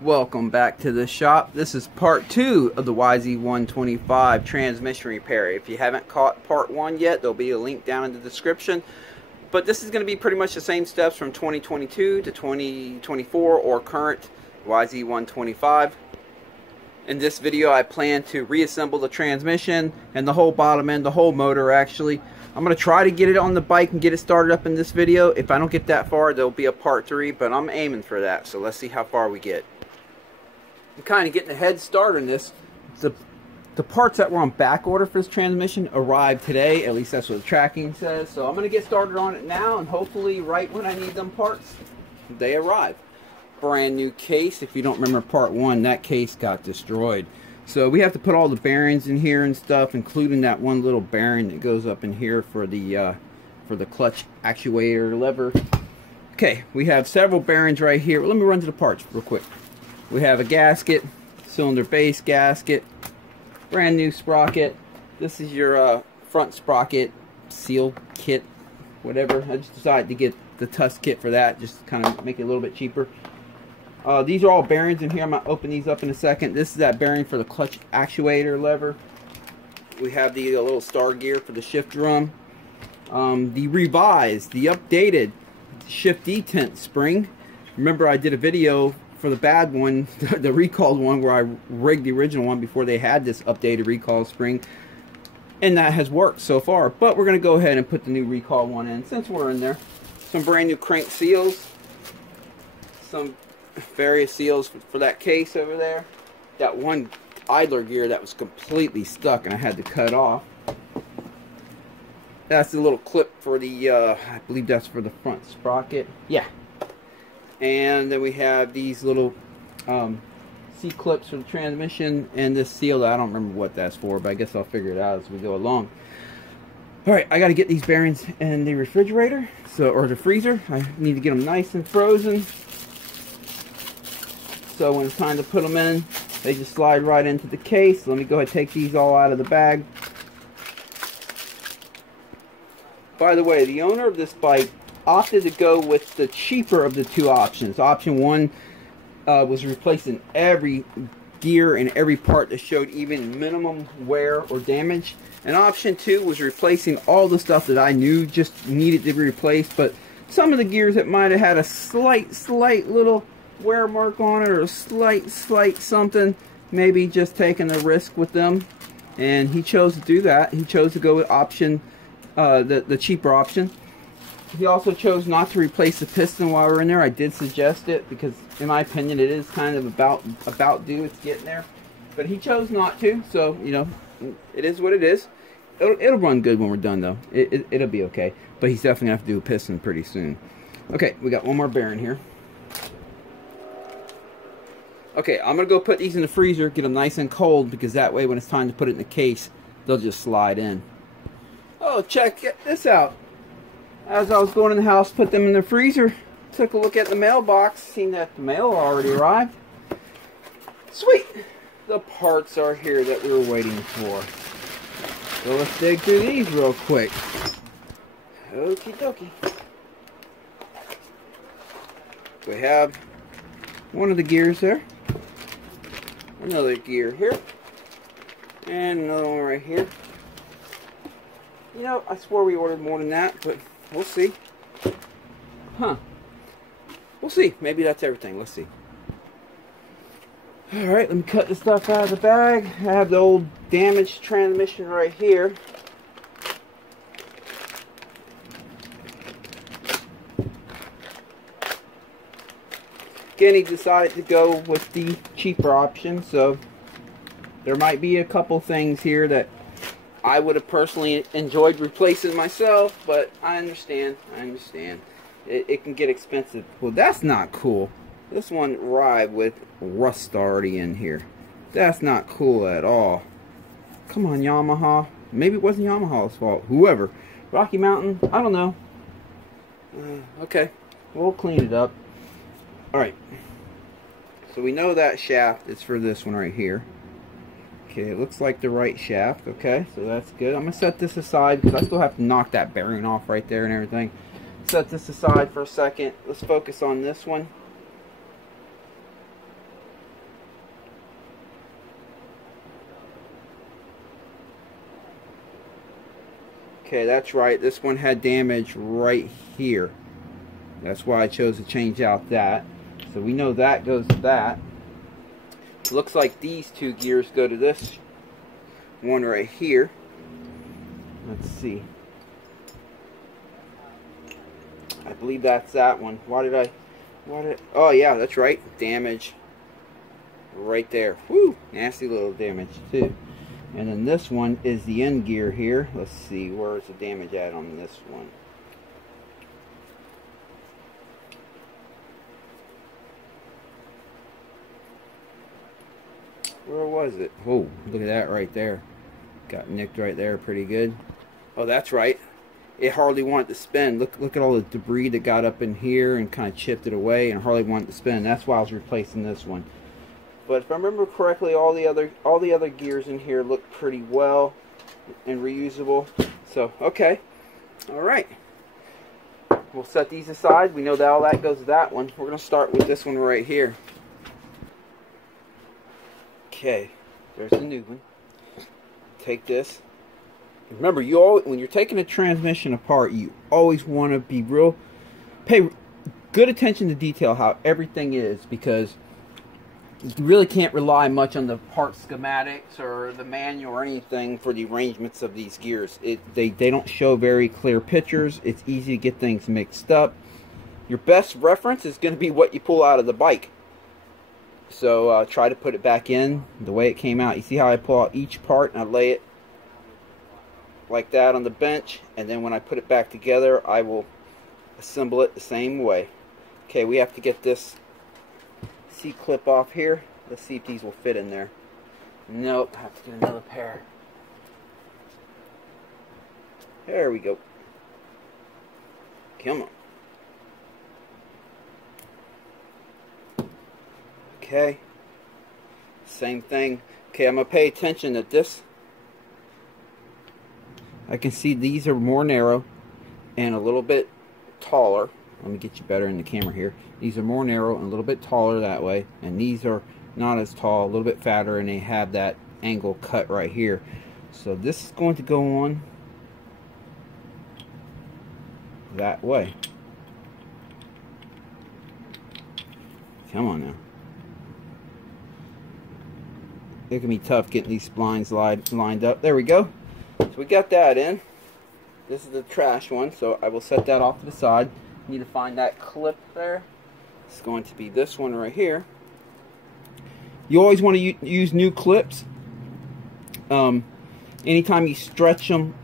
Welcome back to the shop. This is part 2 of the YZ125 Transmission Repair. If you haven't caught part 1 yet, there'll be a link down in the description. But this is going to be pretty much the same steps from 2022 to 2024 or current YZ125. In this video I plan to reassemble the transmission and the whole bottom end, the whole motor actually. I'm going to try to get it on the bike and get it started up in this video. If I don't get that far, there'll be a part 3, but I'm aiming for that. So let's see how far we get. I'm kind of getting a head start on this. The parts that were on back order for this transmission arrived today. At least that's what the tracking says. So I'm going to get started on it now, and hopefully right when I need them parts, they arrive. Brand new case. If you don't remember part 1, that case got destroyed. So we have to put all the bearings in here and stuff, including that one little bearing that goes up in here for the clutch actuator lever. Okay, we have several bearings right here. Let me run to the parts real quick. We have a gasket, cylinder base gasket, brand new sprocket. This is your front sprocket seal kit, whatever. I just decided to get the Tusk kit for that, just to kind of make it a little bit cheaper. These are all bearings in here. I'm going to open these up in a second. This is that bearing for the clutch actuator lever. We have the little star gear for the shift drum. The revised, the updated shift detent spring. Remember I did a video for the bad one, the recalled one, where I rigged the original one before they had this updated recall spring. And that has worked so far. But we're going to go ahead and put the new recall one in since we're in there. Some brand new crank seals. Some various seals for that case over there. That one idler gear that was completely stuck and I had to cut off. That's the little clip for the I believe that's for the front sprocket. Yeah. And then we have these little C-clips for the transmission and this seal. I don't remember what that's for, but I guess I'll figure it out as we go along. Alright, I got to get these bearings in the refrigerator, or the freezer. I need to get them nice and frozen. So when it's time to put them in, they just slide right into the case. Let me go ahead and take these all out of the bag. By the way, the owner of this bike opted to go with the cheaper of the two options. Option 1 was replacing every gear and every part that showed even minimum wear or damage. And option 2 was replacing all the stuff that I knew just needed to be replaced, but some of the gears that might have had a slight little wear mark on it, or a slight something, maybe just taking the risk with them. And he chose to do that. He chose to go with option, the cheaper option. He also chose not to replace the piston while we're in there. I did suggest it because, in my opinion, it is kind of about due. It's getting there, but he chose not to. So you know, it is what it is. It'll run good when we're done, though. It'll be okay. But he's definitely gonna have to do a piston pretty soon. Okay, we got one more bearing here. Okay, I'm gonna go put these in the freezer, get them nice and cold, because that way, when it's time to put it in the case, they'll just slide in. Oh, check this out. As I was going in the house, put them in the freezer, took a look at the mailbox, seen that the mail already arrived. Sweet! The parts are here that we were waiting for. So let's dig through these real quick. Okie dokie. We have one of the gears there. Another gear here. And another one right here. You know, I swore we ordered more than that, but we'll see. Huh. We'll see. Maybe that's everything. Let's see. Alright, let me cut the stuff out of the bag. I have the old damaged transmission right here. Again, he decided to go with the cheaper option, so there might be a couple things here that I would have personally enjoyed replacing myself, but I understand. It can get expensive. Well, that's not cool. This one arrived with rust already in here. That's not cool at all. Come on, Yamaha. Maybe it wasn't Yamaha's fault. Whoever. Rocky Mountain, I don't know. Okay, we'll clean it up. Alright. So we know that shaft is for this one right here. Okay, it looks like the right shaft. Okay, so that's good. I'm going to set this aside because I still have to knock that bearing off right there and everything. Set this aside for a second. Let's focus on this one. Okay, that's right. This one had damage right here. That's why I chose to change out that. So we know that goes to that. Looks like these two gears go to this one right here. Let's see. I believe that's that one. Oh yeah, that's right. Damage right there. Whoo! Nasty little damage too. And then this one is the end gear here. Let's see, where's the damage at on this one? Where was it? Oh, look at that right there. Got nicked right there pretty good. Oh, that's right. It hardly wanted to spin. Look at all the debris that got up in here and kind of chipped it away and hardly wanted to spin. That's why I was replacing this one. But if I remember correctly, all the other gears in here look pretty well and reusable. So, okay. All right. We'll set these aside. We know that all that goes to that one. We're going to start with this one right here. Okay. There's the new one. Take this. Remember, when you're taking a transmission apart, you always want to pay good attention to detail how everything is, because you really can't rely much on the part schematics or the manual or anything for the arrangements of these gears. They don't show very clear pictures. It's easy to get things mixed up. Your best reference is going to be what you pull out of the bike. So try to put it back in the way it came out. You see how I pull out each part and I lay it like that on the bench, and then when I put it back together, I will assemble it the same way. Okay, we have to get this C-clip off here. Let's see if these will fit in there. Nope, I have to get another pair. There we go. Come on. Okay, same thing. Okay, I'm going to pay attention that this, I can see these are more narrow and a little bit taller. Let me get you better in the camera here. These are more narrow and a little bit taller that way, and these are not as tall, a little bit fatter, and they have that angle cut right here. So this is going to go on that way. Come on now. It can be tough getting these splines lined up. There we go. So we got that in. This is the trash one, so I will set that off to the side. Need to find that clip there. It's going to be this one right here. You always want to use new clips. Anytime you stretch them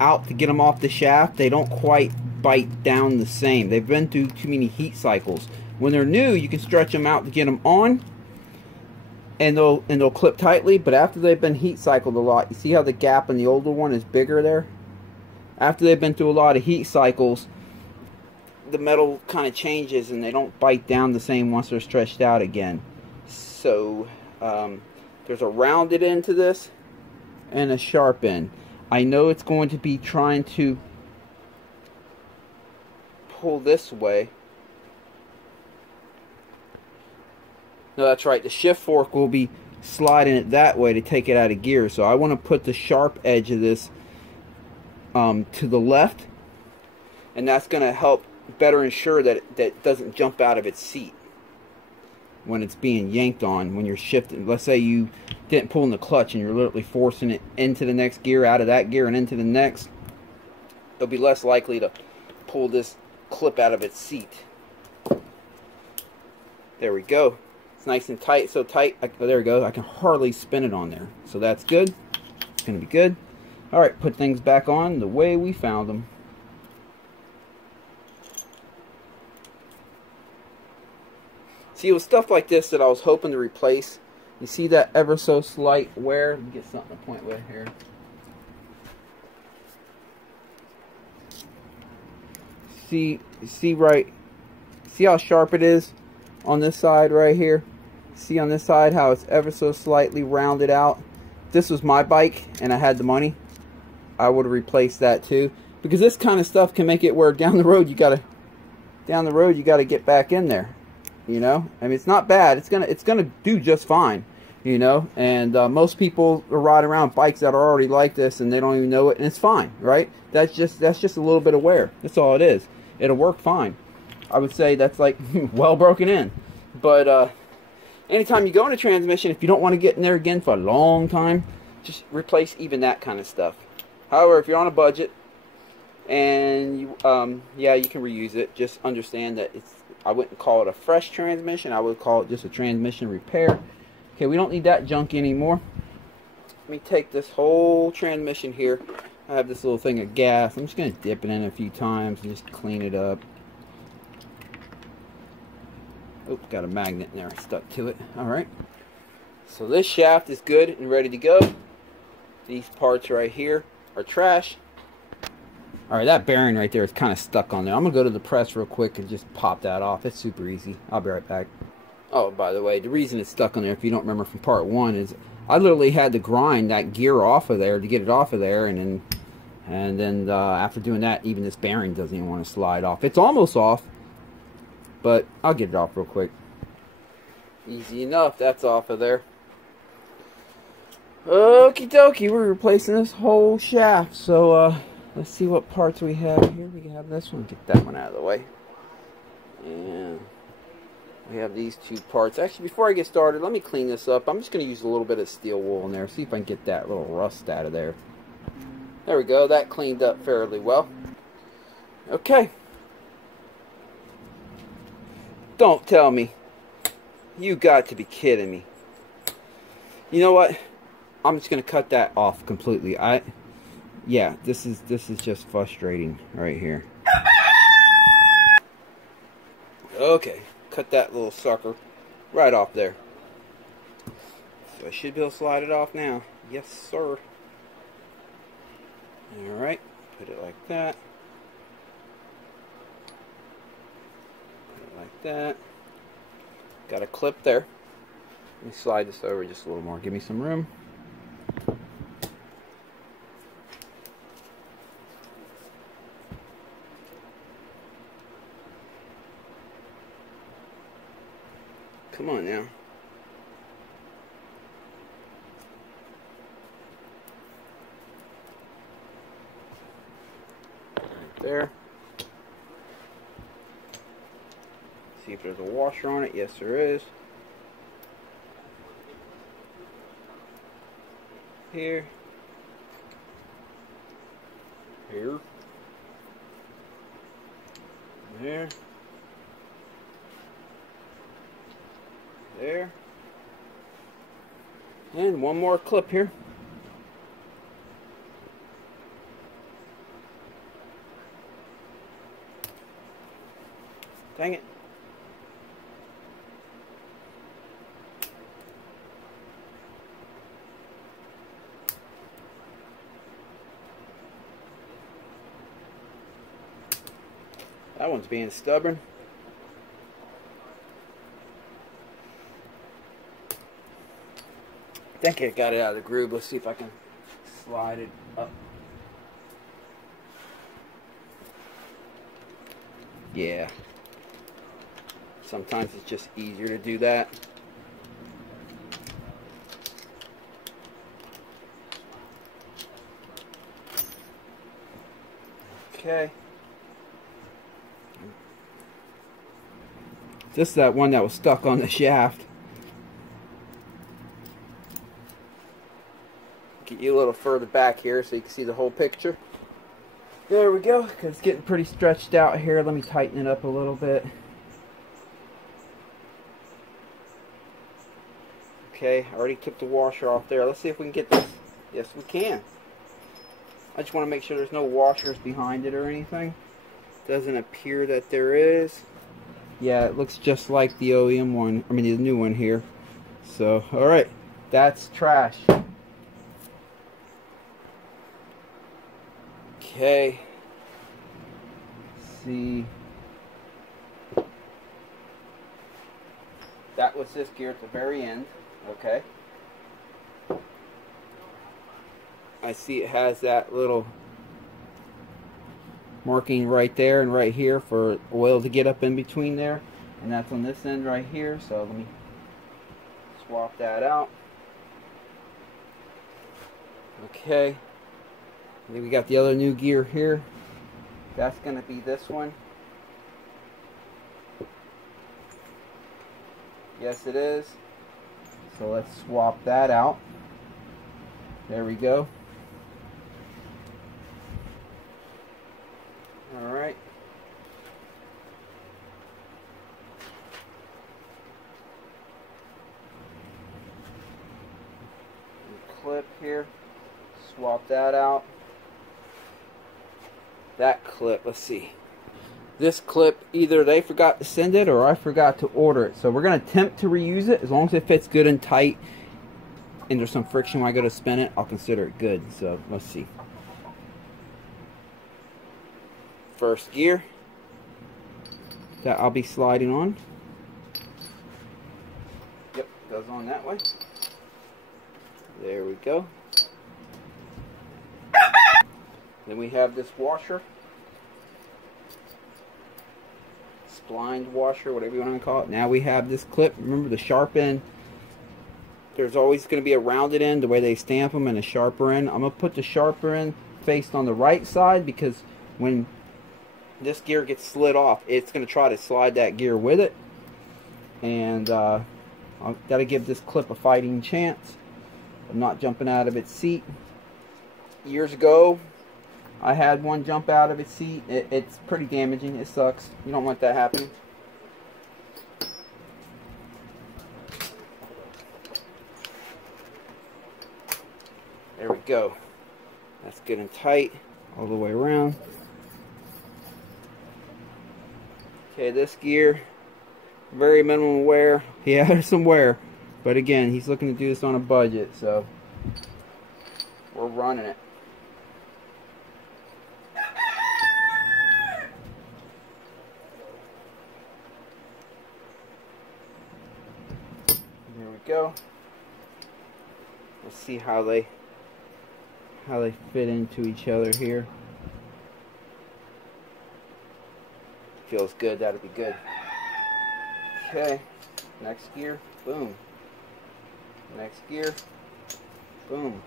out to get them off the shaft, they don't quite bite down the same. They've been through too many heat cycles. When they're new, you can stretch them out to get them on, and they'll clip tightly. But after they've been heat cycled a lot, you see how the gap in the older one is bigger there? After they've been through a lot of heat cycles, the metal kind of changes and they don't bite down the same once they're stretched out again. So there's a rounded end to this and a sharp end. I know it's going to be trying to pull this way. No, that's right. The shift fork will be sliding it that way to take it out of gear. So I want to put the sharp edge of this to the left, and that's going to help better ensure that it doesn't jump out of its seat when it's being yanked on, when you're shifting. Let's say you didn't pull in the clutch and you're literally forcing it into the next gear, out of that gear and into the next. It'll be less likely to pull this clip out of its seat. There we go. It's nice and tight, so tight. Oh, there we go. I can hardly spin it on there. So that's good. It's going to be good. Alright, put things back on the way we found them. See, it was stuff like this that I was hoping to replace. You see that ever so slight wear? Let me get something to point with here. See how sharp it is on this side right here? See on this side how it's ever so slightly rounded out? If this was my bike and I had the money, I would have replaced that too. Because this kind of stuff can make it where down the road you gotta get back in there. You know? I mean, it's not bad. It's gonna do just fine. you know. And most people are riding around bikes that are already like this, and they don't even know it, and it's fine, right? That's just a little bit of wear. That's all it is. It'll work fine. I would say that's like well broken in. But anytime you go in a transmission, if you don't want to get in there again for a long time, just replace even that kind of stuff. However, if you're on a budget and you, yeah, you can reuse it. Just understand that I wouldn't call it a fresh transmission. I would call it just a transmission repair. Okay, we don't need that junk anymore. Let me take this whole transmission here. I have this little thing of gas. I'm just going to dip it in a few times and just clean it up. Oh, got a magnet in there stuck to it. Alright. So this shaft is good and ready to go. These parts right here are trash. Alright, that bearing right there is kind of stuck on there. I'm going to go to the press real quick and just pop that off. It's super easy. I'll be right back. Oh, by the way, the reason it's stuck on there, if you don't remember from part 1, is I literally had to grind that gear off of there to get it off of there. And then after doing that, even this bearing doesn't even want to slide off. It's almost off, but I'll get it off real quick. Easy enough. That's off of there. Okie dokie, we're replacing this whole shaft. So, let's see what parts we have here. We have this one. Get that one out of the way. And we have these two parts. Actually, before I get started, let me clean this up. I'm just going to use a little bit of steel wool in there. See if I can get that little rust out of there. There we go. That cleaned up fairly well. Okay. Don't tell me. You got to be kidding me. You know what? I'm just going to cut that off completely. Yeah, this is just frustrating right here. Okay, cut that little sucker right off there. So I should be able to slide it off now. Yes, sir. Alright, put it like that. Put it like that. Got a clip there. Let me slide this over just a little more. Give me some room. Come on now. Right there. See if there's a washer on it. Yes, there is. Here. Here. There. There. And one more clip here. Dang it. That one's being stubborn. I think I got it out of the groove. Let's see if I can slide it up. Yeah. Sometimes it's just easier to do that. Okay. This is that one that was stuck on the shaft. Get you a little further back here so you can see the whole picture. There we go, because it's getting pretty stretched out here. Let me tighten it up a little bit. Okay, I already took the washer off there. Let's see if we can get this. Yes, we can. I just want to make sure there's no washers behind it or anything. Doesn't appear that there is. Yeah, it looks just like the OEM one, I mean the new one here. So, alright, that's trash. Okay. Let's see. That was this gear at the very end. Okay. I see it has that little marking right there and right here for oil to get up in between there, and that's on this end right here. So let me swap that out. Okay. And then we got the other new gear here. That's going to be this one. Yes, it is. So let's swap that out. There we go. Alright. Clip here. Swap that out. That clip, let's see. This clip, either they forgot to send it or I forgot to order it. So we're going to attempt to reuse it. As long as it fits good and tight and there's some friction when I go to spin it, I'll consider it good. So let's see. First gear that I'll be sliding on. Yep, goes on that way. There we go. Then we have this washer. Splined washer, whatever you want to call it. Now we have this clip. Remember the sharp end. There's always going to be a rounded end, the way they stamp them, and a sharper end. I'm going to put the sharper end faced on the right side because when this gear gets slid off, it's going to try to slide that gear with it. And I've got to give this clip a fighting chance of not jumping out of its seat. Years ago, I had one jump out of its seat. It's pretty damaging. It sucks. You don't want that happening. There we go. That's good and tight all the way around. Okay, this gear, very minimum wear. Yeah, there's some wear. But again, he's looking to do this on a budget, so we're running it. There we go. Let's see how they fit into each other here. Feels good. That'll be good. Okay. Next gear. Boom. Next gear. Boom.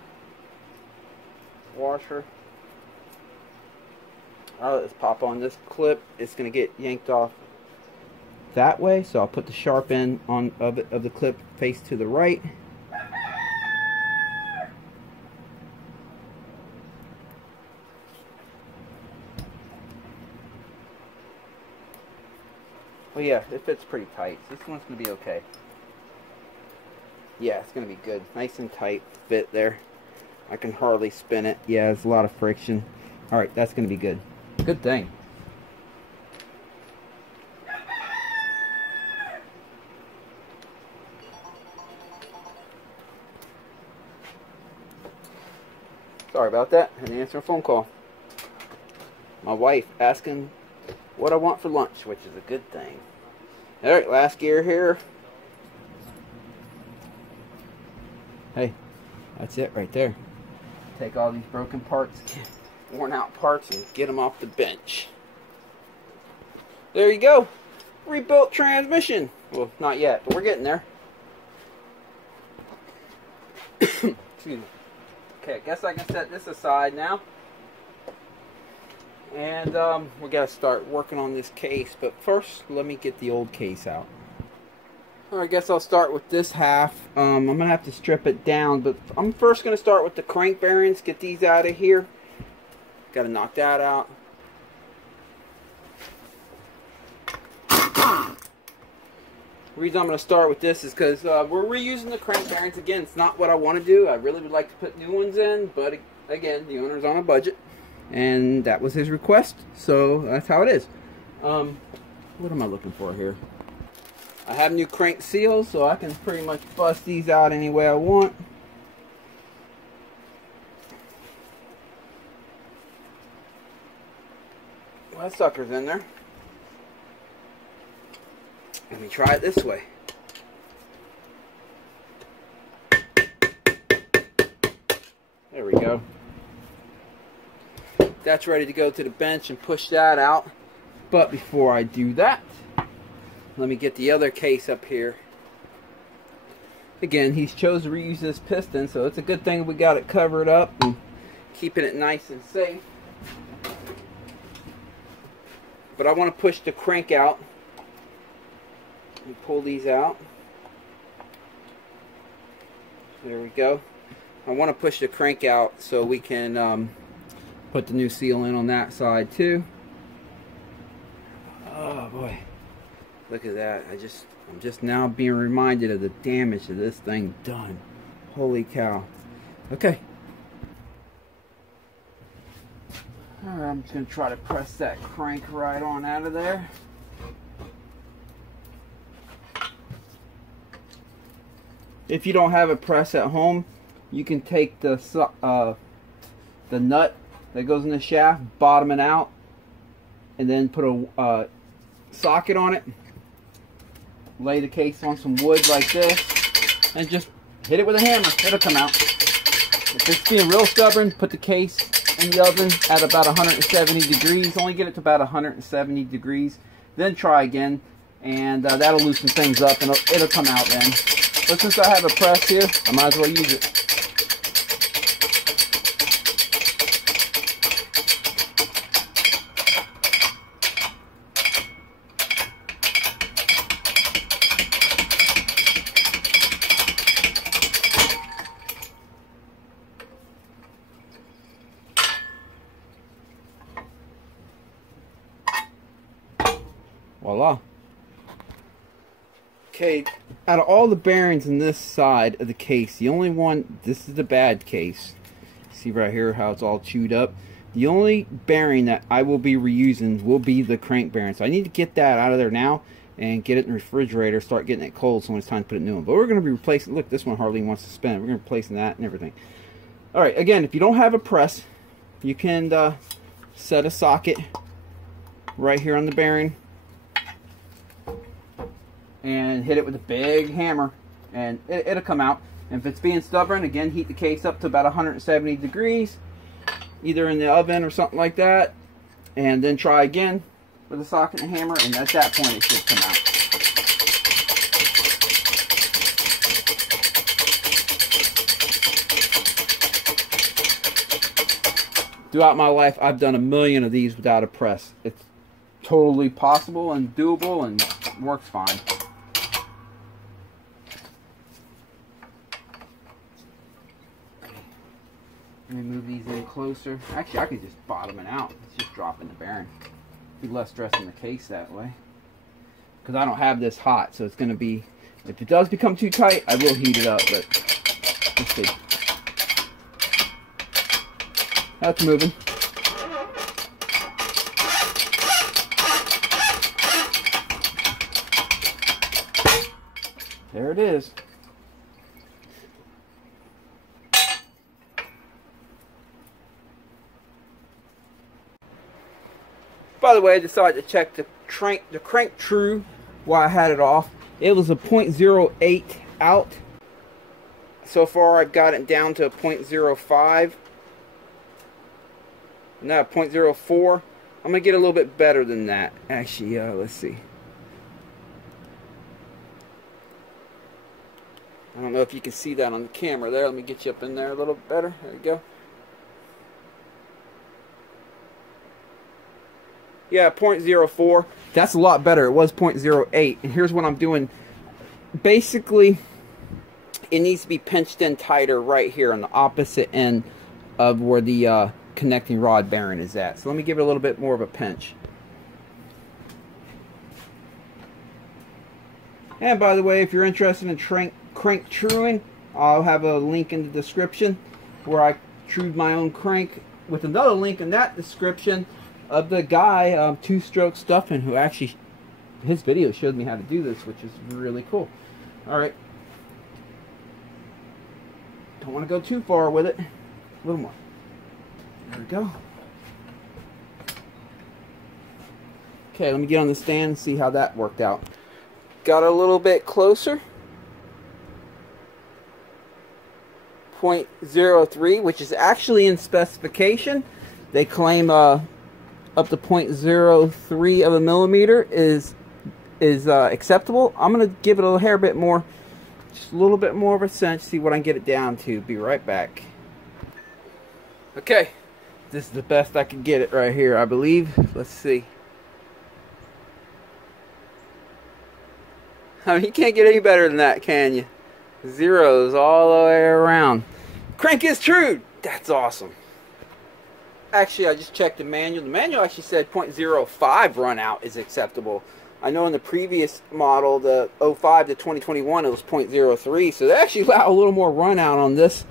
Washer. Alright, let's pop on this clip. It's going to get yanked off that way, so I'll put the sharp end on of the clip face to the right. Well, yeah, it fits pretty tight. So this one's going to be okay. Yeah, it's going to be good. Nice and tight fit there. I can hardly spin it. Yeah, there's a lot of friction. Alright, that's going to be good. Good thing. Sorry about that. I had to answer a phone call. My wife asking what I want for lunch, which is a good thing. Alright, last gear here. Hey, that's it right there. Take all these broken parts, worn out parts, and get them off the bench. There you go. Rebuilt transmission. Well, not yet, but we're getting there. Excuse me. Okay, I guess I can set this aside now. And we got to start working on this case. But first, let me get the old case out. Alright, I guess I'll start with this half. I'm going to have to strip it down. But I'm first going to start with the crank bearings. Get these out of here. Got to knock that out. The reason I'm going to start with this is because we're reusing the crank bearings. Again, it's not what I want to do. I really would like to put new ones in. But again, the owner's on a budget. And that was his request, so that's how it is. What am I looking for here? I have new crank seals, so I can pretty much bust these out any way I want. Well, that sucker's in there. Let me try it this way. There we go. That's ready to go to the bench and push that out. But before I do that, let me get the other case up here. again, he's chose to reuse this piston, so it's a good thing we got it covered up and keeping it nice and safe. But I want to push the crank out and pull these out. There we go. I want to push the crank out so we can put the new seal in on that side too. Oh boy, look at that. I'm just now being reminded of the damage that this thing done. Holy cow. Okay. Alright, I'm just going to try to press that crank right on out of there. If you don't have a press at home, you can take the nut that goes in the shaft, bottom it out, and then put a socket on it. Lay the case on some wood like this, and just hit it with a hammer. It'll come out. If it's being real stubborn, put the case in the oven at about 170 degrees. Only get it to about 170 degrees. Then try again, and that'll loosen things up, and it'll come out then. But since I have a press here, I might as well use it. Voila. Okay, out of all the bearings in this side of the case, the only one, this is the bad case. See right here how it's all chewed up. The only bearing that I will be reusing will be the crank bearing. So I need to get that out of there now and get it in the refrigerator, start getting it cold so when it's time to put a new one. But we're going to be replacing, look, this one hardly wants to spin. We're going to be replacing that and everything. Alright, again, if you don't have a press, you can set a socket right here on the bearing and hit it with a big hammer, and it'll come out. And if it's being stubborn, again, heat the case up to about 170 degrees, either in the oven or something like that, and then try again with a socket and hammer, and at that point it should come out. Throughout my life, I've done a million of these without a press. It's totally possible and doable and works fine. Let me move these in closer. Actually, I could just bottom it out. It's just dropping the bearing. Be less stress in the case that way. Because I don't have this hot, so it's going to be, if it does become too tight, I will heat it up, but let's see. That's moving. There it is. By the way, I decided to check the crank true while I had it off. It was a 0.08 out. So far I've got it down to a 0.05. Now 0.04. I'm going to get a little bit better than that. Actually, let's see. I don't know if you can see that on the camera there. Let me get you up in there a little better. There you go. Yeah, 0.04. That's a lot better. It was 0.08. And here's what I'm doing. Basically, it needs to be pinched in tighter right here on the opposite end of where the connecting rod bearing is at. So let me give it a little bit more of a pinch. And by the way, if you're interested in crank truing, I'll have a link in the description where I trued my own crank, with another link in that description of the guy, Two-Stroke Stuffing, who actually, his video showed me how to do this, which is really cool. Alright. Don't want to go too far with it. A little more. There we go. Okay, let me get on the stand and see how that worked out. Got a little bit closer. 0.03, which is actually in specification. They claim up to 0.03 of a millimeter is acceptable. I'm going to give it a hair bit more Just a little bit more of a cinch, see what I can get it down to. Be right back. Okay, this is the best I can get it right here, I believe. Let's see. I mean, you can't get any better than that, can you? Zeros all the way around. Crank is true. That's awesome. Actually, I just checked the manual. The manual actually said 0.05 run out is acceptable. I know in the previous model, the 05 to 2021, it was 0.03. So they actually allow a little more run out on this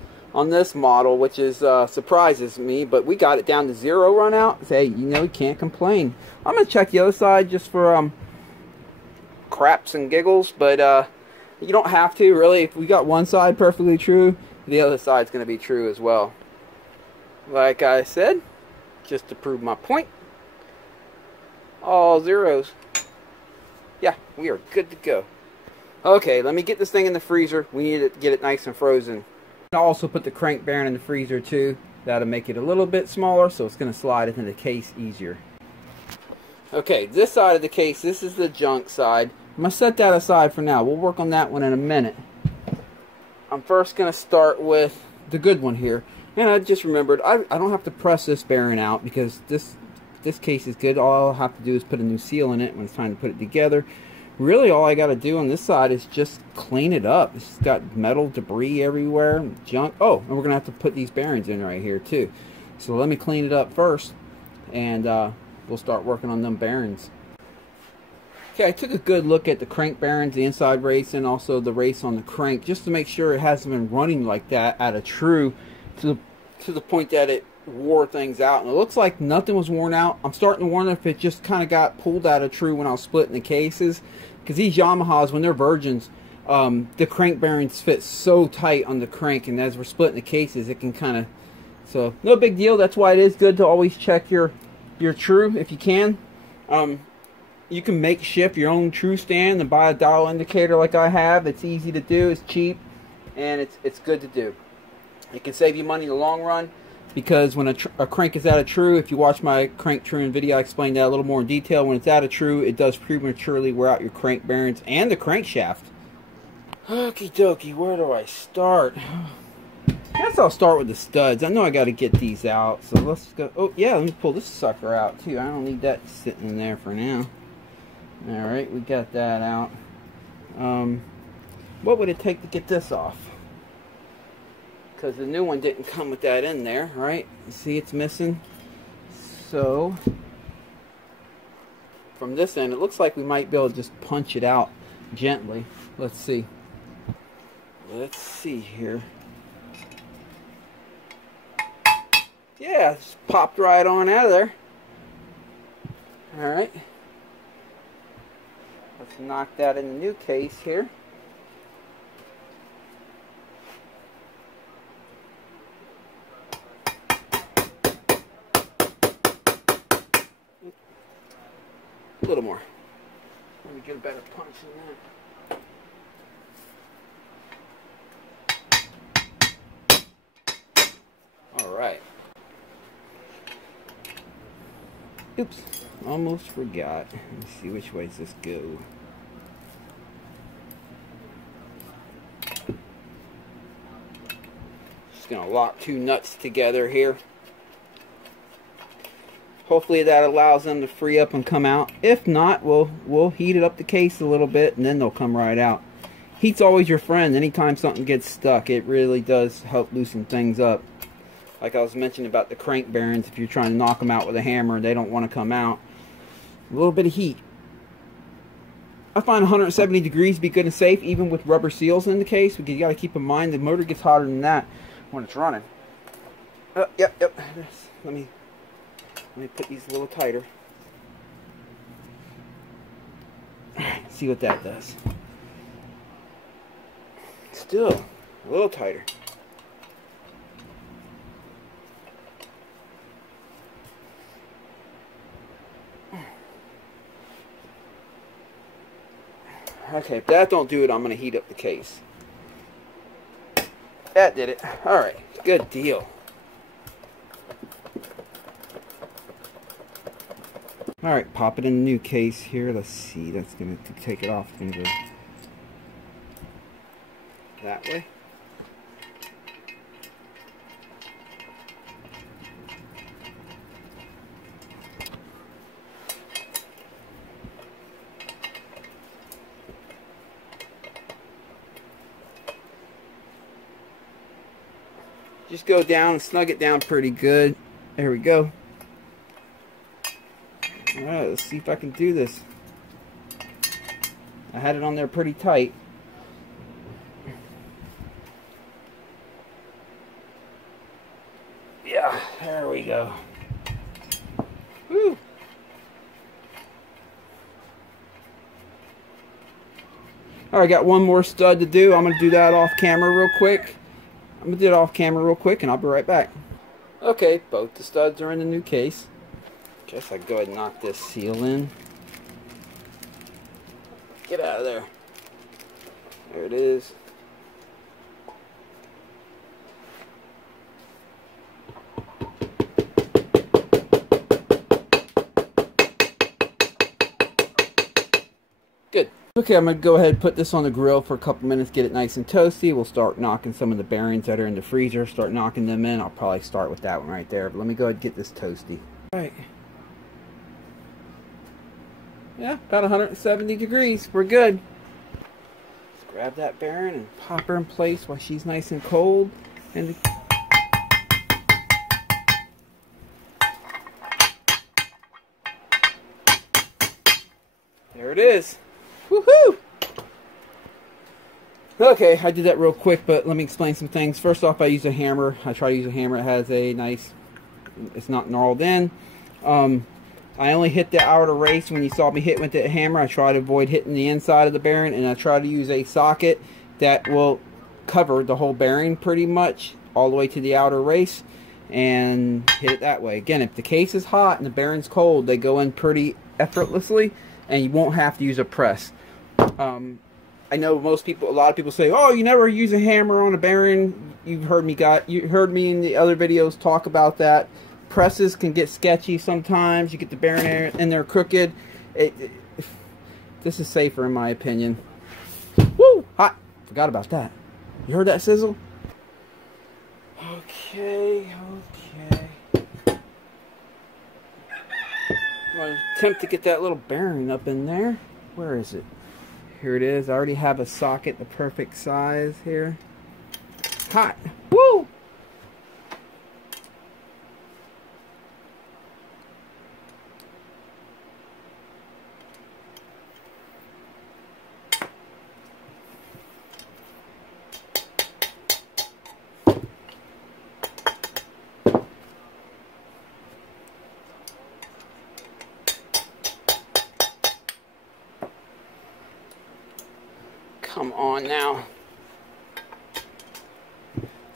model, which is surprises me. But we got it down to 0 run out. Hey, you know, you can't complain. I'm gonna check the other side just for craps and giggles, but you don't have to really. If we got one side perfectly true, the other side's gonna be true as well. Like I said, just to prove my point, all zeros. Yeah, we are good to go. Okay, let me get this thing in the freezer. We need to get it nice and frozen. I'll also put the crank bearing in the freezer too. That'll make it a little bit smaller, so it's going to slide into the case easier. Okay, this side of the case, this is the junk side. I'm going to set that aside for now. We'll work on that one in a minute. I'm first going to start with the good one here. And I just remembered, I don't have to press this bearing out because this case is good. All I'll have to do is put a new seal in it when it's time to put it together. Really, all I got to do on this side is just clean it up. It's got metal debris everywhere, junk. Oh, and we're going to have to put these bearings in right here too. So let me clean it up first, and we'll start working on them bearings. Okay, I took a good look at the crank bearings, the inside race, and also the race on the crank, just to make sure it hasn't been running like that out of true to the point that it wore things out. And it looks like nothing was worn out. I'm starting to wonder if it just kind of got pulled out of true when I was splitting the cases, because these Yamahas, when they're virgins, the crank bearings fit so tight on the crank, and as we're splitting the cases, it can kind of, so no big deal. That's why it is good to always check your true if you can. You can makeshift your own true stand and buy a dial indicator like I have. It's easy to do, it's cheap, and it's good to do. It can save you money in the long run, because when a crank is out of true, if you watch my crank truing video, I explained that a little more in detail. When it's out of true, it does prematurely wear out your crank bearings and the crankshaft. Okie dokie, where do I start? I guess I'll start with the studs. I know I got to get these out, so let's go. Oh yeah, let me pull this sucker out too. I don't need that sitting in there for now. Alright, we got that out. What would it take to get this off? Because the new one didn't come with that in there, right? You see it's missing. So from this end, it looks like we might be able to just punch it out gently. Let's see. Let's see here. Yeah, it's popped right on out of there. Alright. Let's knock that in the new case here. A little more. Let me get a better punch than that. Alright. Oops. Almost forgot. Let's see, which way does this go? Just gonna lock two nuts together here. Hopefully that allows them to free up and come out. If not, we'll heat it up the case a little bit, and then they'll come right out. Heat's always your friend. Anytime something gets stuck, it really does help loosen things up. Like I was mentioning about the crank bearings, if you're trying to knock them out with a hammer and they don't want to come out, a little bit of heat. I find 170 degrees to be good and safe, even with rubber seals in the case, because you got to keep in mind the motor gets hotter than that when it's running. Yep. Let me put these a little tighter. Alright, see what that does. Still a little tighter. Okay, if that don't do it, I'm going to heat up the case. That did it. Alright, good deal. Alright, pop it in the new case here. Let's see, that's going to take it off. It's going to go. that way. Just go down and snug it down pretty good. There we go. Alright, let's see if I can do this. I had it on there pretty tight. Yeah, there we go. Woo! Alright, got one more stud to do. I'm going to do that off camera real quick. I'm going to do it off camera real quick and I'll be right back. Okay, both the studs are in the new case. Guess I'll go ahead and knock this seal in. Get out of there. There it is. Good. Okay, I'm going to go ahead and put this on the grill for a couple minutes, get it nice and toasty. We'll start knocking some of the bearings that are in the freezer, start knocking them in. I'll probably start with that one right there, but let me go ahead and get this toasty. Alright. Yeah, about 170 degrees. We're good. Let's grab that bearing and pop her in place while she's nice and cold. And there it is. Woohoo! Okay, I did that real quick, but let me explain some things. First off, I use a hammer. I try to use a hammer that has a nice, it's not gnarled in. I only hit the outer race. When you saw me hit with the hammer, I try to avoid hitting the inside of the bearing, and I try to use a socket that will cover the whole bearing pretty much all the way to the outer race and hit it that way. Again, if the case is hot and the bearing's cold, they go in pretty effortlessly and you won't have to use a press. I know most people, a lot of people say, oh, you never use a hammer on a bearing. You heard me in the other videos talk about that. Presses can get sketchy sometimes. You get the bearing in there crooked. This is safer in my opinion. Woo! Hot! Forgot about that. You heard that sizzle? Okay. I'm going to attempt to get that little bearing up in there. Where is it? Here it is. I already have a socket the perfect size here. Hot! Woo! Come on now.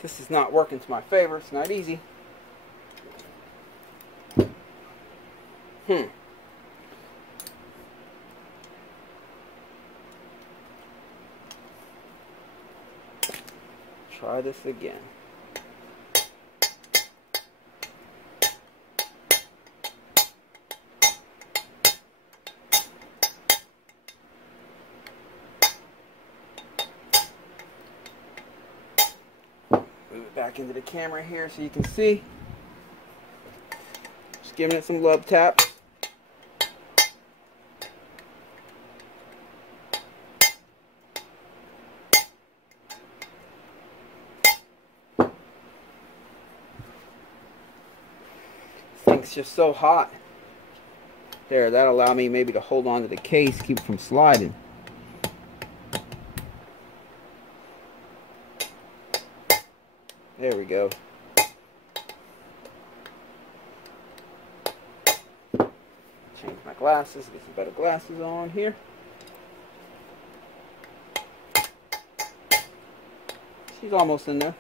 This is not working to my favor. It's not easy. Try this again. Back into the camera here so you can see. Just giving it some love taps. This thing's just so hot. There, that'll allow me maybe to hold on to the case, keep it from sliding. There we go. Change my glasses, get some better glasses on here. She's almost in there.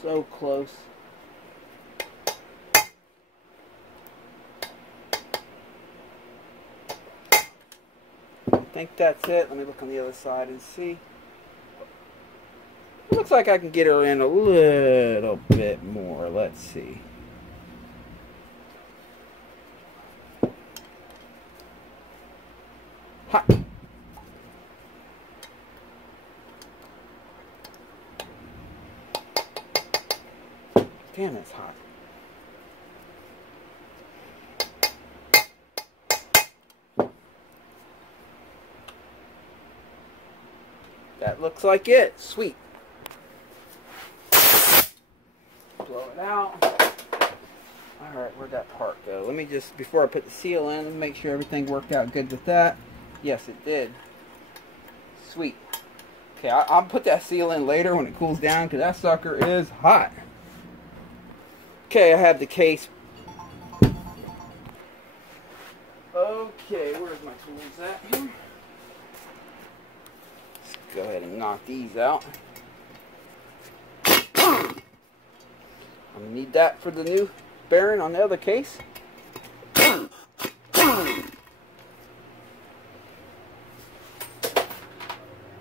So close. think that's it. Let me look on the other side and see. It looks like I can get her in a little bit more. Let's see. Hot. Damn, that's hot. That looks like it. Sweet. Blow it out. Alright, where'd that part go? Let me just, before I put the seal in, let me make sure everything worked out good with that. Yes, it did. Sweet. Okay, I'll put that seal in later when it cools down because that sucker is hot. Okay, I have the case. Okay, where's my tools at here? Let's go ahead and knock these out. I'm gonna need that for the new bearing on the other case. And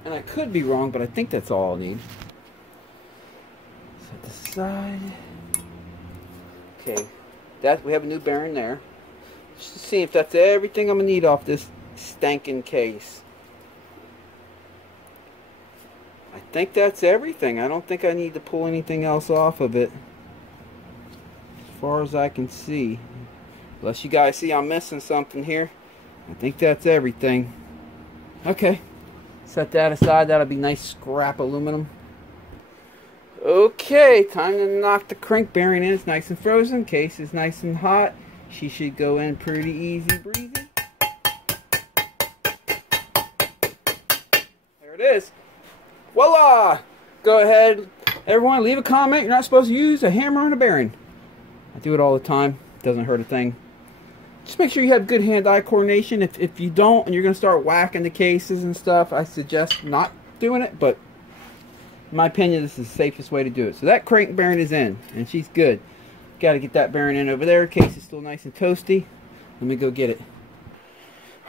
I could be wrong, but I think that's all I'll need. Set this aside. Okay, that we have a new bearing there. Just to see if that's everything I'm gonna need off this stankin' case. I think that's everything. I don't think I need to pull anything else off of it, as far as I can see. Unless you guys see I'm missing something here. I think that's everything. Okay, set that aside. That'll be nice scrap aluminum. Okay, time to knock the crank bearing in. It's nice and frozen. Case is nice and hot. She should go in pretty easy breezy. There it is. Voila! Go ahead, everyone, leave a comment. You're not supposed to use a hammer on a bearing. I do it all the time. Doesn't hurt a thing. Just make sure you have good hand-eye coordination. If you don't and you're going to start whacking the cases and stuff, I suggest not doing it, but in my opinion, this is the safest way to do it. So that crank bearing is in, and she's good. Got to get that bearing in over there. Case is still nice and toasty. Let me go get it.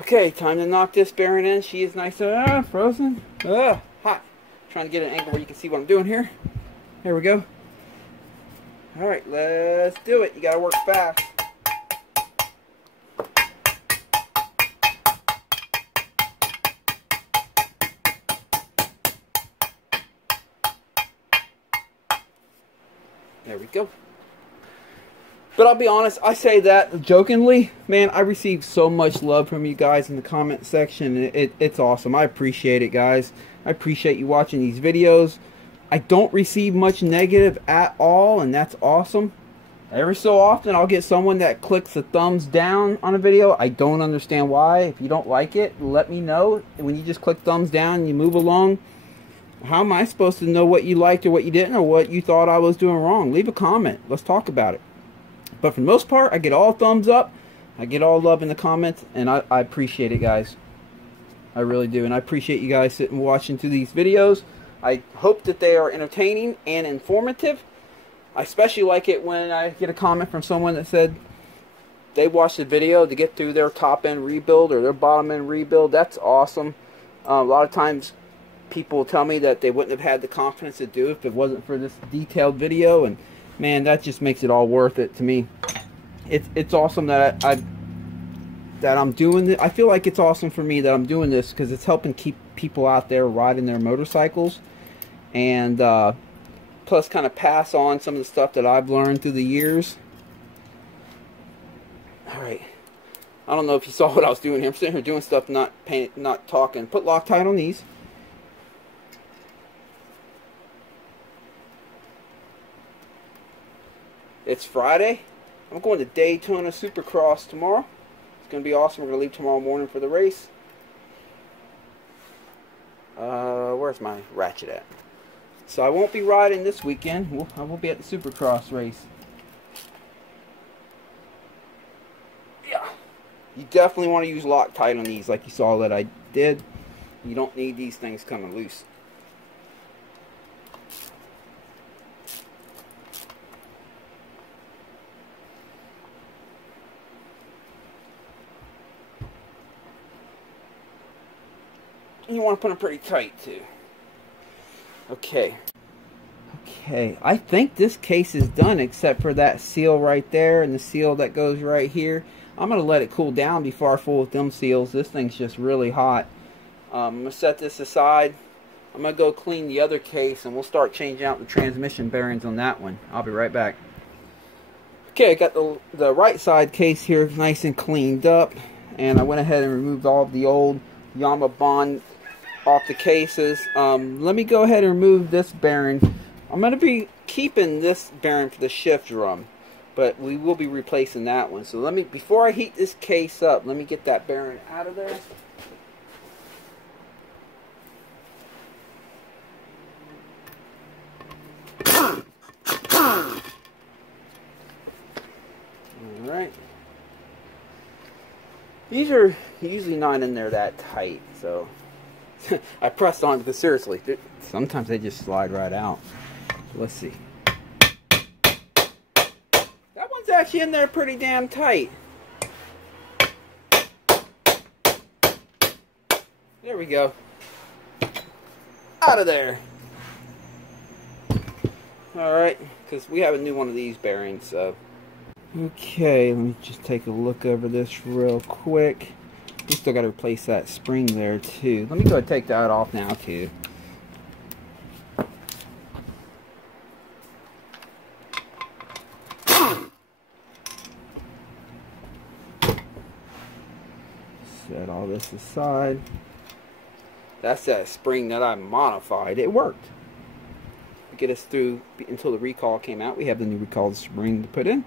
Okay, time to knock this bearing in. She is nice and frozen. Hot. Trying to get an angle where you can see what I'm doing here. There we go. Alright, let's do it. You got to work fast. There we go. But I'll be honest, I say that jokingly. Man, I receive so much love from you guys in the comment section. It's awesome. I appreciate it, guys. I appreciate you watching these videos. I don't receive much negative at all, and that's awesome. Every so often, I'll get someone that clicks a thumbs down on a video. I don't understand why. If you don't like it, let me know. When you just click thumbs down and you move along, how am I supposed to know what you liked or what you didn't, or what you thought I was doing wrong? Leave a comment. Let's talk about it. But for the most part, I get all thumbs up. I get all love in the comments, and I appreciate it, guys. I really do, and I appreciate you guys sitting and watching through these videos. I hope that they are entertaining and informative. I especially like it when I get a comment from someone that said they watched the video to get through their top-end rebuild or their bottom-end rebuild. That's awesome. A lot of times, people tell me that they wouldn't have had the confidence to do it if it wasn't for this detailed video, and man, that just makes it all worth it to me. It's awesome that I'm doing this. I feel like it's awesome for me that I'm doing this because it's helping keep people out there riding their motorcycles, and plus kind of pass on some of the stuff that I've learned through the years. All right, I don't know if you saw what I was doing here. I'm sitting here doing stuff, not talking. Put Loctite on these. It's Friday. I'm going to Daytona Supercross tomorrow. It's going to be awesome. We're going to leave tomorrow morning for the race. Where's my ratchet at? So I won't be riding this weekend. I won't be at the Supercross race. Yeah. You definitely want to use Loctite on these like you saw that I did. You don't need these things coming loose. you want to put them pretty tight too. Okay. Okay, I think this case is done except for that seal right there and the seal that goes right here. I'm going to let it cool down before I fool with them seals. This thing's just really hot. I'm going to set this aside. I'm going to go clean the other case and we'll start changing out the transmission bearings on that one. I'll be right back. Okay, I got the right side case here nice and cleaned up. And I went ahead and removed all of the old Yamaha bond off the cases. Let me go ahead and remove this bearing. I'm going to be keeping this bearing for the shift drum, but we will be replacing that one. So before I heat this case up, let me get that bearing out of there. Alright. These are usually not in there that tight, so I pressed on because seriously, sometimes they just slide right out. So let's see. That one's actually in there pretty damn tight. There we go. Out of there. Alright, because we have a new one of these bearings, so. Okay, let me just take a look over this real quick. We still got to replace that spring there too. Let me go ahead and take that off now too. Set all this aside. That's that spring that I modified. It worked. To get us through until the recall came out. We have the new recalled spring to put in.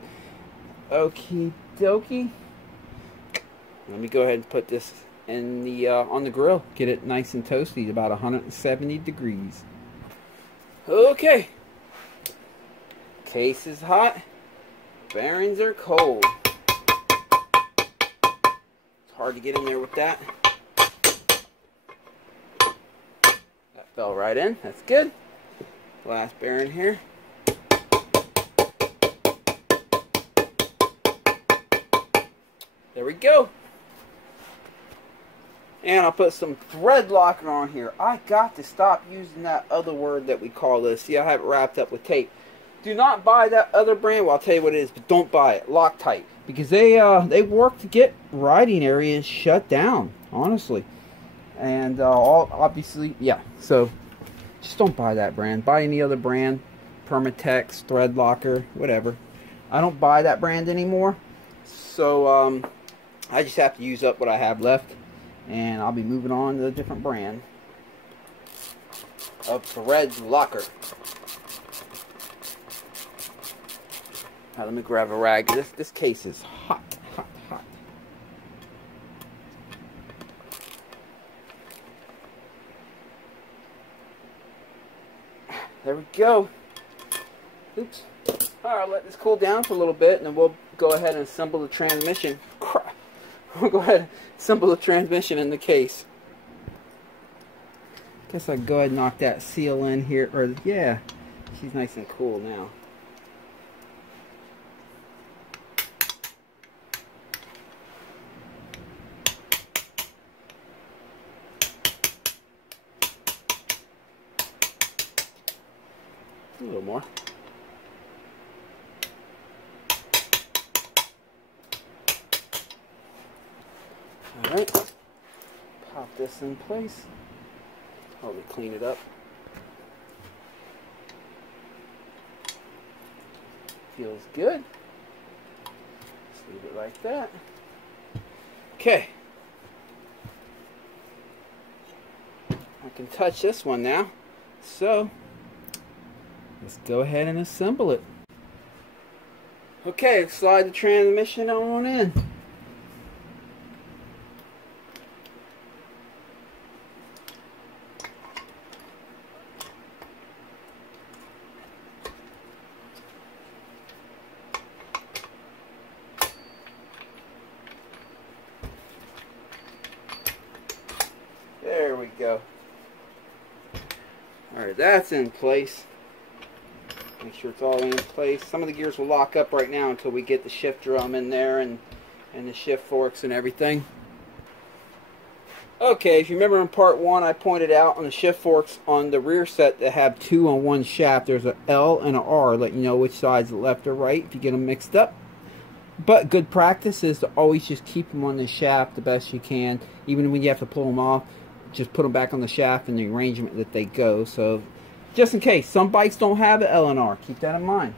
Okie dokie. Let me go ahead and put this in the on the grill. Get it nice and toasty, about 170 degrees. Okay. Case is hot. Bearings are cold. It's hard to get in there with that. That fell right in. That's good. Last bearing here. There we go. And I'll put some thread locker on here. I got to stop using that other word that we call this. See, I have it wrapped up with tape. Do not buy that other brand. Well, I'll tell you what it is, but don't buy it. Loctite. Because they work to get riding areas shut down, honestly. And obviously, yeah. So, just don't buy that brand. Buy any other brand. Permatex, thread locker, whatever. I don't buy that brand anymore. So, I just have to use up what I have left. And I'll be moving on to a different brand of thread locker. Now let me grab a rag. This case is hot, hot, hot. There we go. Oops. Alright, let this cool down for a little bit and then we'll go ahead and assemble the transmission. Crap. We'll go ahead and assemble the transmission in the case. Guess I'll go ahead and knock that seal in here. Or yeah, she's nice and cool now. A little more. Alright, pop this in place. Let me clean it up. Feels good. Just leave it like that. Okay. I can touch this one now. So, let's go ahead and assemble it. Okay, slide the transmission on in. There we go. Alright, that's in place. Make sure it's all in place. Some of the gears will lock up right now until we get the shift drum in there and the shift forks and everything. Okay, if you remember in part 1, I pointed out on the shift forks on the rear set that have 2 on one shaft, there's an L and an R, let you know which side's left or right if you get them mixed up. But good practice is to always just keep them on the shaft the best you can. Even when you have to pull them off, just put them back on the shaft in the arrangement that they go. So, just in case, some bikes don't have an L and R. Keep that in mind.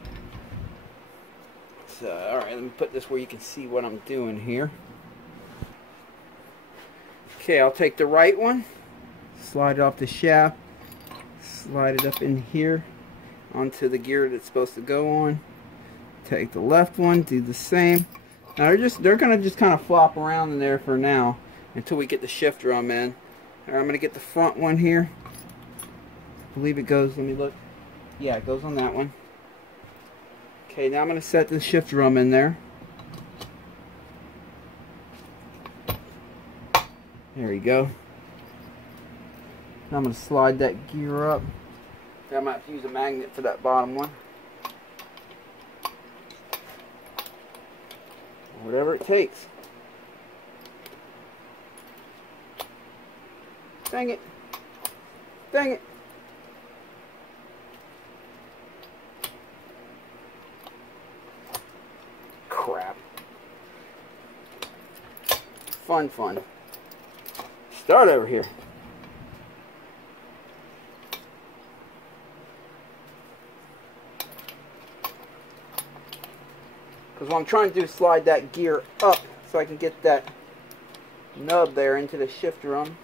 So, alright, let me put this where you can see what I'm doing here. Okay, I'll take the right one, slide it off the shaft, slide it up in here onto the gear that's supposed to go on. Take the left one, do the same. Now they're gonna just kind of flop around in there for now until we get the shift drum in. All right, I'm gonna get the front one here. I believe it goes, let me look. Yeah, it goes on that one. Okay, now I'm gonna set the shift drum in there. There we go. Now I'm going to slide that gear up. Then I might have to use a magnet for that bottom one. Whatever it takes. Dang it. Dang it. Crap. Fun. Start over here. Because what I'm trying to do is slide that gear up so I can get that nub there into the shift drum.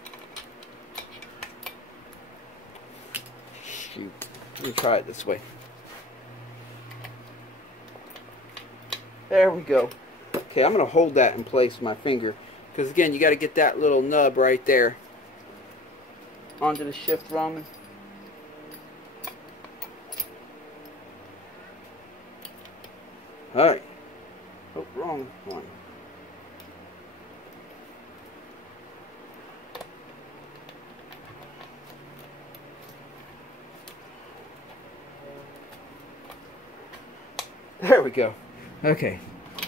Shoot. Let me try it this way. There we go. Okay, I'm going to hold that in place with my finger. Because again, you got to get that little nub right there onto the shift drum. Alright. Oh, wrong one. There we go. Okay.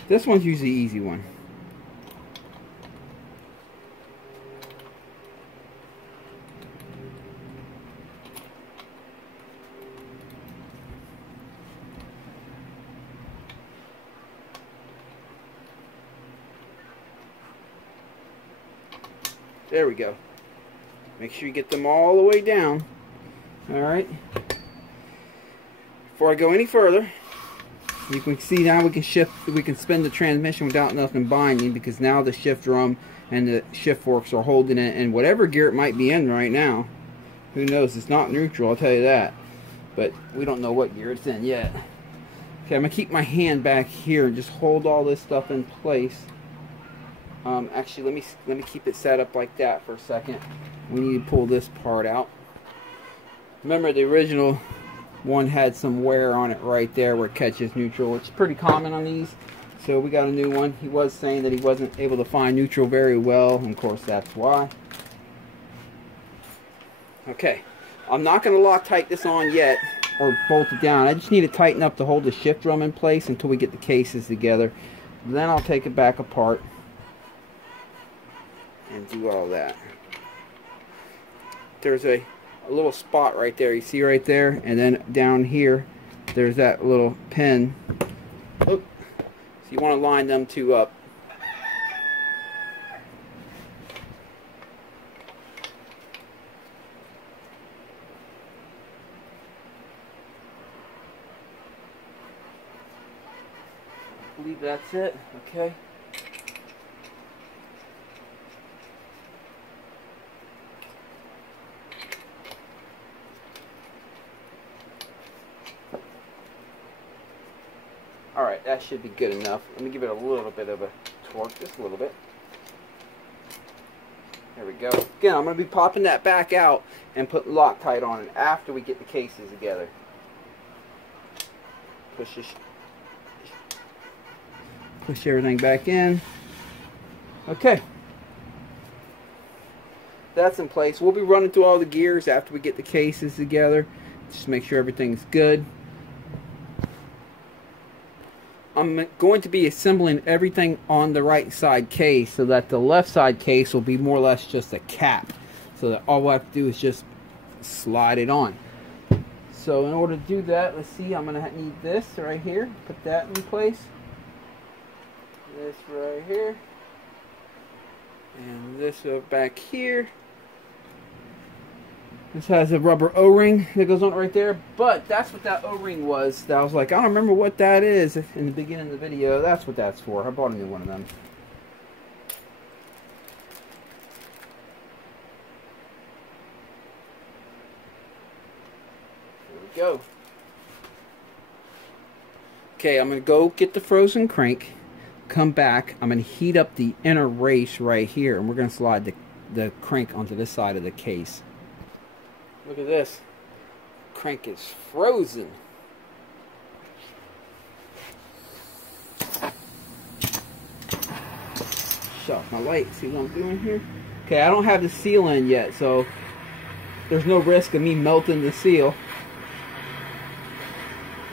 This one's usually the easy one. There we go. Make sure you get them all the way down. Alright. Before I go any further, you can see now we can spin the transmission without nothing binding, because now the shift drum and the shift forks are holding it, and whatever gear it might be in right now, who knows, it's not neutral, I'll tell you that. But we don't know what gear it's in yet. Okay, I'm going to keep my hand back here and just hold all this stuff in place. Actually, let me keep it set up like that for a second. We need to pull this part out. Remember, the original one had some wear on it right there where it catches neutral. It's pretty common on these, so we got a new one. He was saying that he wasn't able to find neutral very well, and of course that's why. Okay, I'm not going to Loctite this on yet or bolt it down. I just need to tighten up to hold the shift drum in place until we get the cases together. Then I'll take it back apart and do all that. There's a little spot right there, you see right there, and then down here there's that little pin. Oh. So you want to line them two up. I believe that's it. Okay. Alright, that should be good enough. Let me give it a little bit of a torque, just a little bit. There we go. Again, I'm going to be popping that back out and putting Loctite on it after we get the cases together. Push everything back in. Okay. That's in place. We'll be running through all the gears after we get the cases together. Just make sure everything's good. I'm going to be assembling everything on the right side case so that the left side case will be more or less just a cap. So that all I have to do is just slide it on. So in order to do that, let's see, I'm going to need this right here. Put that in place. This right here. And this back here. This has a rubber O-ring that goes on right there, but that's what that O-ring was. That I was like, I don't remember what that is in the beginning of the video. That's what that's for. I bought a new one of them. There we go. Okay, I'm going to go get the frozen crank, come back. I'm going to heat up the inner race right here, and we're going to slide the crank onto this side of the case. Look at this. Crank is frozen. Shut off my light. See what I'm doing here? Okay, I don't have the seal in yet, so there's no risk of me melting the seal.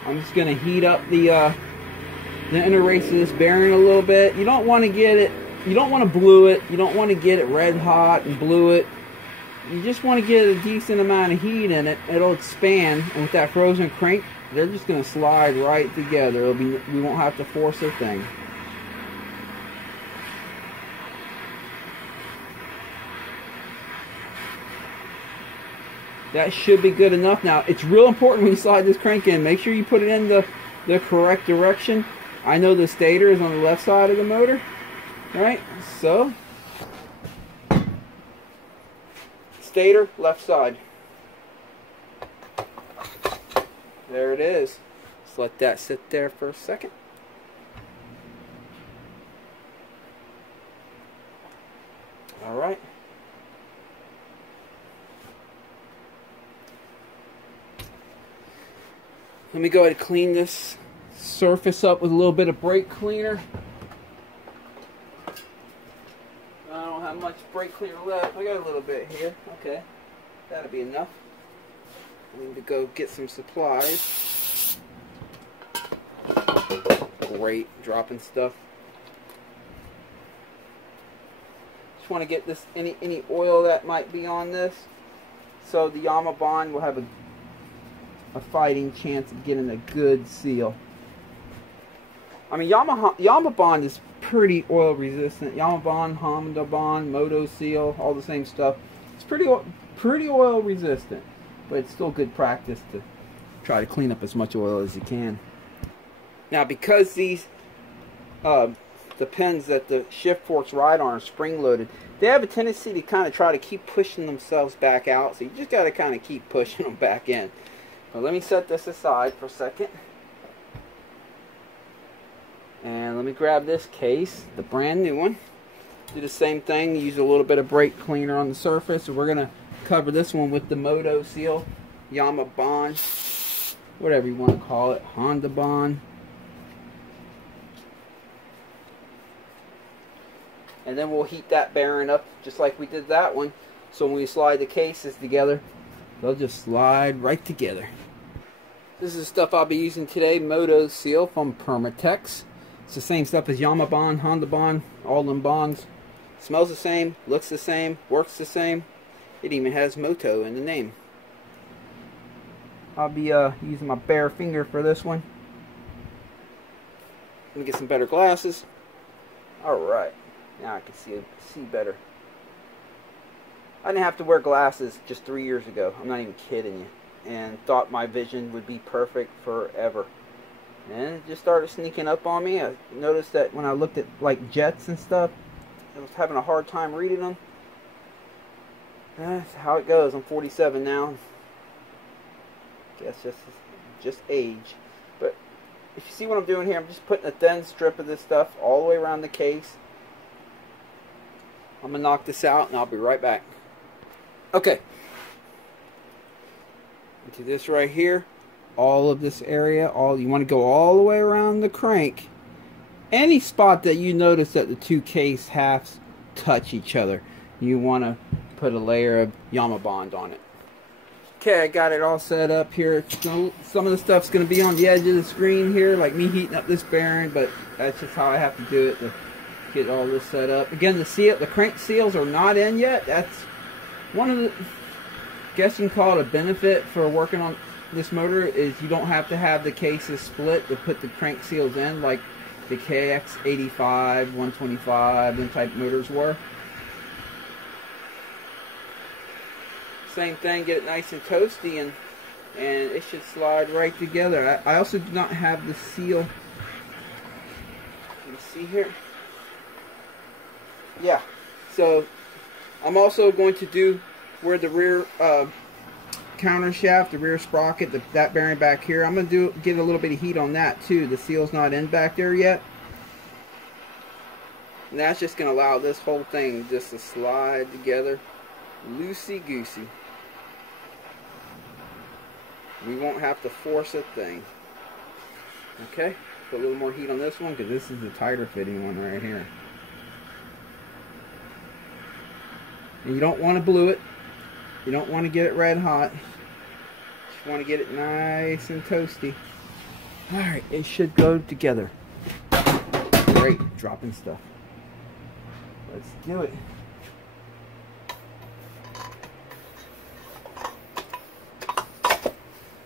I'm just going to heat up the inner race of this bearing a little bit. You don't want to get it, you don't want to blue it, you don't want to get it red hot and blue it. You just want to get a decent amount of heat in it. It'll expand, and with that frozen crank, they're just going to slide right together. We won't have to force a thing. That should be good enough. Now, it's real important when you slide this crank in. Make sure you put it in the correct direction. I know the stator is on the left side of the motor. Alright, so stator, left side. There it is. Just let that sit there for a second. Alright. Let me go ahead and clean this surface up with a little bit of brake cleaner. I don't have much brake cleaner left. I got a little bit here. Okay, that'll be enough. I need to go get some supplies. Great, dropping stuff. Just want to get this any oil that might be on this, so the Yamaha bond will have a fighting chance of getting a good seal. I mean, Yamaha bond is pretty oil resistant. Yamaha bond, Honda bond, Moto seal, all the same stuff. It's pretty oil resistant, but it's still good practice to try to clean up as much oil as you can. Now, because these the pins that the shift forks ride on are spring loaded, they have a tendency to kind of try to keep pushing themselves back out. So you just got to kind of keep pushing them back in. But let me set this aside for a second. And let me grab this case, the brand new one. Do the same thing, use a little bit of brake cleaner on the surface. So we're going to cover this one with the Moto seal, Yamaha bond, whatever you want to call it, Honda bond. And then we'll heat that bearing up just like we did that one. So when we slide the cases together, they'll just slide right together. This is the stuff I'll be using today, Moto seal from Permatex. It's the same stuff as Yamaha bond, Honda bond, all them bonds. Smells the same, looks the same, works the same. It even has Moto in the name. I'll be using my bare finger for this one. Let me get some better glasses. Alright, now I can see better. I didn't have to wear glasses just 3 years ago. I'm not even kidding you. And thought my vision would be perfect forever. And it just started sneaking up on me. I noticed that when I looked at like jets and stuff, I was having a hard time reading them. That's how it goes. I'm 47 now. Guess just age. But if you see what I'm doing here, I'm just putting a thin strip of this stuff all the way around the case. I'm going to knock this out and I'll be right back. Okay. Into this right here. All of this area. You want to go all the way around the crank. Any spot that you notice that the two case halves touch each other, you want to put a layer of Yamaha bond on it. Okay, I got it all set up here. So, some of the stuff's going to be on the edge of the screen here, like me heating up this bearing, but that's just how I have to do it to get all this set up. Again, the crank seals are not in yet. That's one of the, I guess you can call it a benefit for working on this motor, is you don't have to have the cases split to put the crank seals in like the KX85, 125, them type motors were. Same thing, get it nice and toasty, and it should slide right together. I also do not have the seal. Let me see here. Yeah, so I'm also going to do where the rear counter shaft, the rear sprocket, that bearing back here, I'm going to get a little bit of heat on that too. The seal's not in back there yet. And that's just going to allow this whole thing just to slide together loosey-goosey. We won't have to force a thing. Okay, put a little more heat on this one because this is the tighter fitting one right here. And you don't want to glue it. You don't want to get it red hot. Just want to get it nice and toasty. Alright, it should go together. Great, dropping stuff. Let's do it.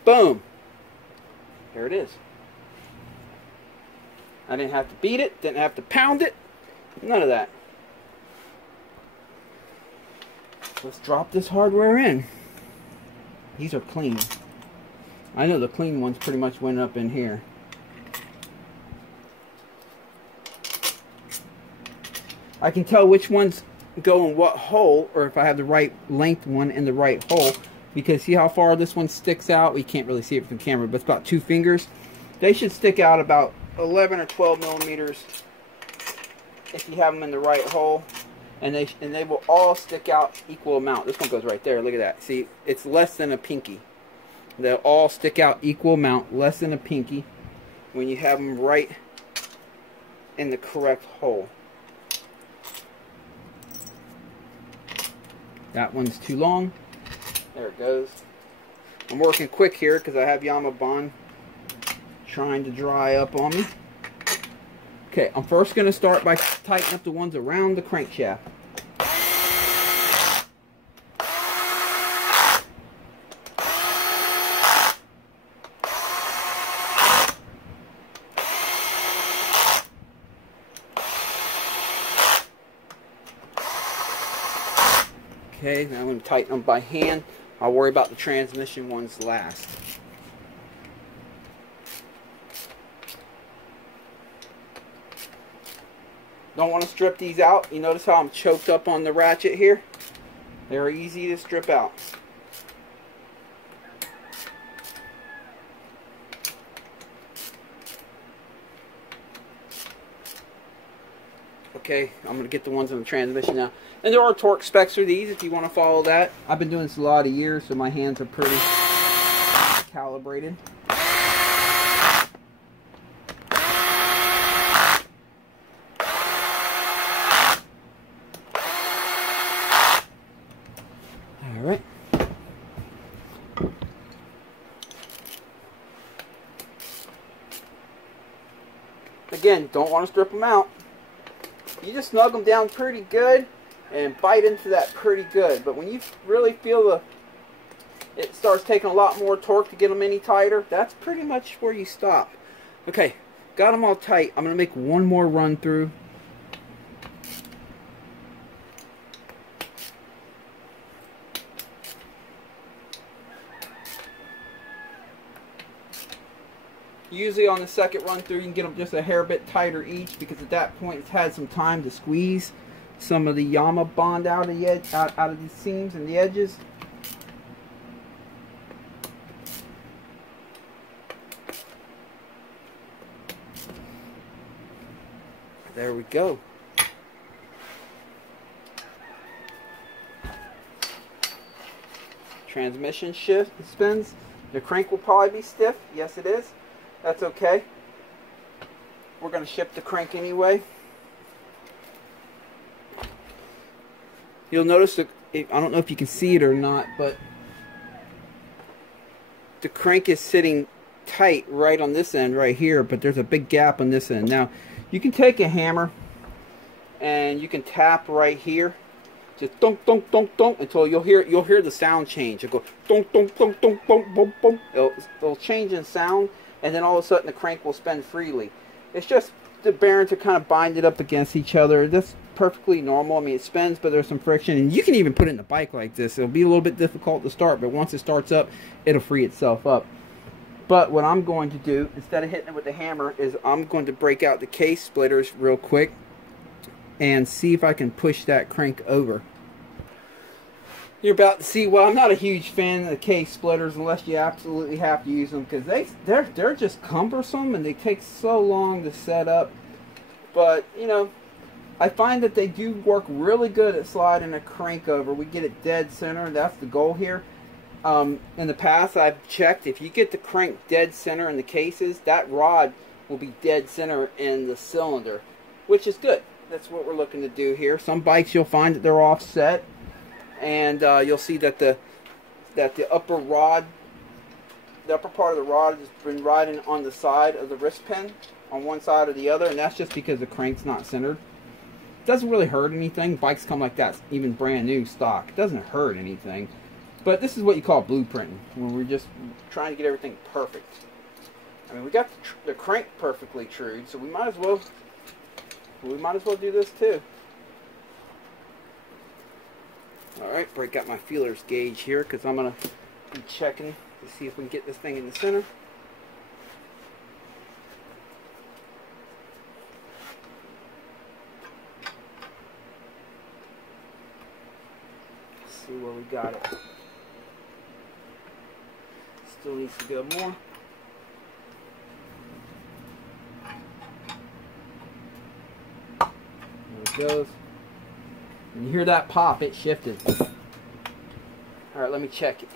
Boom! There it is. I didn't have to beat it, didn't have to pound it, none of that. Let's drop this hardware in. These are clean. I know the clean ones pretty much went up in here. I can tell which ones go in what hole, or if I have the right length one in the right hole, because see how far this one sticks out? We can't really see it from the camera, but it's about 2 fingers. They should stick out about 11 or 12 millimeters if you have them in the right hole. And they will all stick out equal amount. This one goes right there. Look at that. See, it's less than a pinky. They'll all stick out equal amount, less than a pinky, when you have them right in the correct hole. That one's too long. There it goes. I'm working quick here because I have Yamaha bond trying to dry up on me. Okay, I'm first going to start by tightening up the ones around the crankshaft. Okay, now I'm going to tighten them by hand. I'll worry about the transmission ones last. Don't want to strip these out. You notice how I'm choked up on the ratchet here? They're easy to strip out. Okay, I'm going to get the ones on the transmission now. And there are torque specs for these if you want to follow that. I've been doing this a lot of years, so my hands are pretty calibrated. Alright. Again, don't want to strip them out. You just snug them down pretty good and bite into that pretty good. But when you really feel it starts taking a lot more torque to get them any tighter, that's pretty much where you stop. Okay, got them all tight. I'm going to make one more run through. Usually on the second run through you can get them just a hair bit tighter each, because at that point it's had some time to squeeze some of the Yamaha bond out of the edge, out of the seams and the edges. There we go. Transmission shift spins. The crank will probably be stiff. Yes, it is. That's okay. We're going to shift the crank anyway. You'll notice that, I don't know if you can see it or not, but the crank is sitting tight right on this end right here, but there's a big gap on this end. Now you can take a hammer and you can tap right here, just dunk dunk dunk dunk, until you'll hear the sound change. It'll go dunk dunk dunk dunk dunk dunk dunk. It'll change in sound, and then all of a sudden the crank will spin freely. It's just the bearings are kind of binded up against each other. That's perfectly normal. I mean, it spins, but there's some friction, and you can even put it in the bike like this. It'll be a little bit difficult to start, but once it starts up, it'll free itself up. But what I'm going to do, instead of hitting it with the hammer, is I'm going to break out the case splitters real quick and see if I can push that crank over. You're about to see, well, I'm not a huge fan of the case splitters unless you absolutely have to use them, because they're just cumbersome and they take so long to set up. But, you know, I find that they do work really good at sliding a crank over. We get it dead center. That's the goal here. In the past, I've checked, if you get the crank dead center in the cases, that rod will be dead center in the cylinder, which is good. That's what we're looking to do here. Some bikes you'll find that they're offset, and you'll see that the upper rod, the upper part of the rod has been riding on the side of the wrist pin, on one side or the other, and that's just because the crank's not centered. It doesn't really hurt anything. Bikes come like that, even brand new stock. It doesn't hurt anything. But this is what you call blueprinting, when we're just trying to get everything perfect. I mean, we got the crank perfectly trued, so we might as well do this too. Alright, break out my feelers gauge here, because I'm going to be checking to see if we can get this thing in the center. Let's see where we got it. Still needs to go more. There it goes. When you hear that pop, it shifted. Alright, let me check it.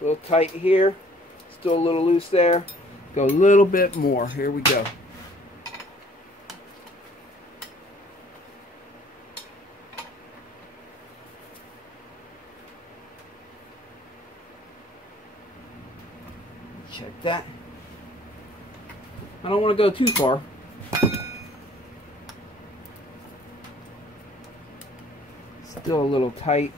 A little tight here. Still a little loose there. Go a little bit more. Here we go. Check that. I don't want to go too far. Still a little tight.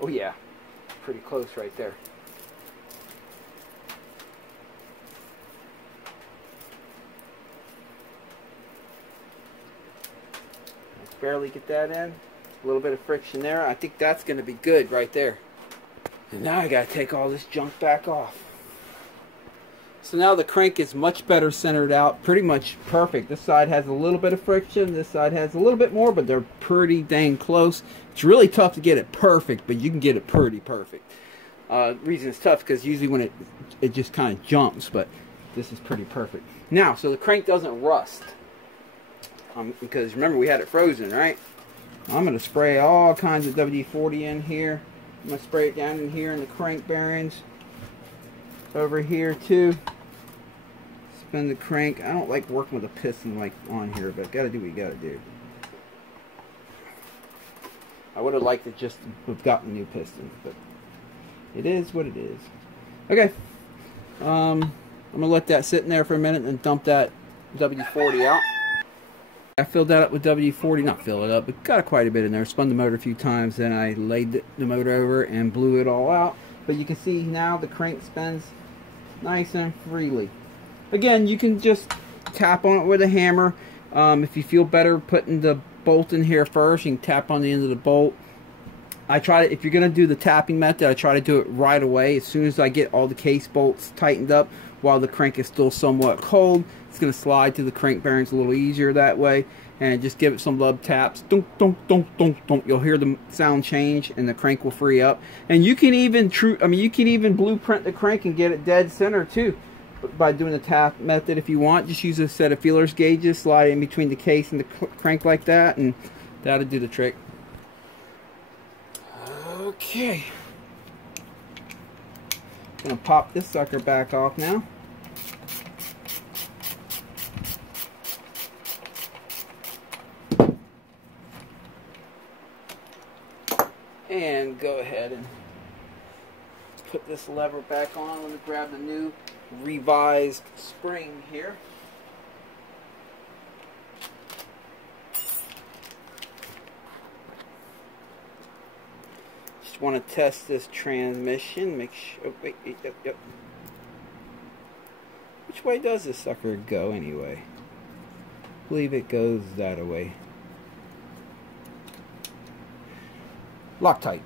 Oh yeah, pretty close right there. Let's barely get that in. A little bit of friction there. I think that's going to be good right there. And now I got to take all this junk back off. So now the crank is much better centered out, pretty much perfect. This side has a little bit of friction, this side has a little bit more, but they're pretty dang close. It's really tough to get it perfect, but you can get it pretty perfect. The reason it's tough because usually when it just kind of jumps, but this is pretty perfect. Now, so the crank doesn't rust, because remember we had it frozen, right? I'm going to spray all kinds of WD-40 in here. I'm going to spray it down in here in the crank bearings. Over here too. Spin the crank. I don't like working with a piston like on here, but gotta do what you gotta do. I would have liked to just have gotten a new piston, but it is what it is. Okay. I'm gonna let that sit in there for a minute and dump that WD-40 out. I filled that up with WD-40, not fill it up, but got quite a bit in there. Spun the motor a few times, then I laid the motor over and blew it all out. But you can see now the crank spins nice and freely. Again, you can just tap on it with a hammer. If you feel better putting the bolt in here first, you can tap on the end of the bolt. If you're going to do the tapping method, I try to do it right away as soon as I get all the case bolts tightened up while the crank is still somewhat cold. It's going to slide to the crank bearings a little easier that way. And just give it some lub taps. Dunk, dunk, dunk, dunk, dunk. You'll hear the sound change, and the crank will free up. And you can even you can even blueprint the crank and get it dead center too, by doing the tap method if you want. Just use a set of feelers gauges, slide in between the case and the crank like that, and that'll do the trick. Okay. Gonna pop this sucker back off now. And go ahead and put this lever back on. Let me grab the new revised spring here. Just want to test this transmission. Make sure. Oh, wait, yep. Which way does this sucker go anyway? I believe it goes that way. Loctite.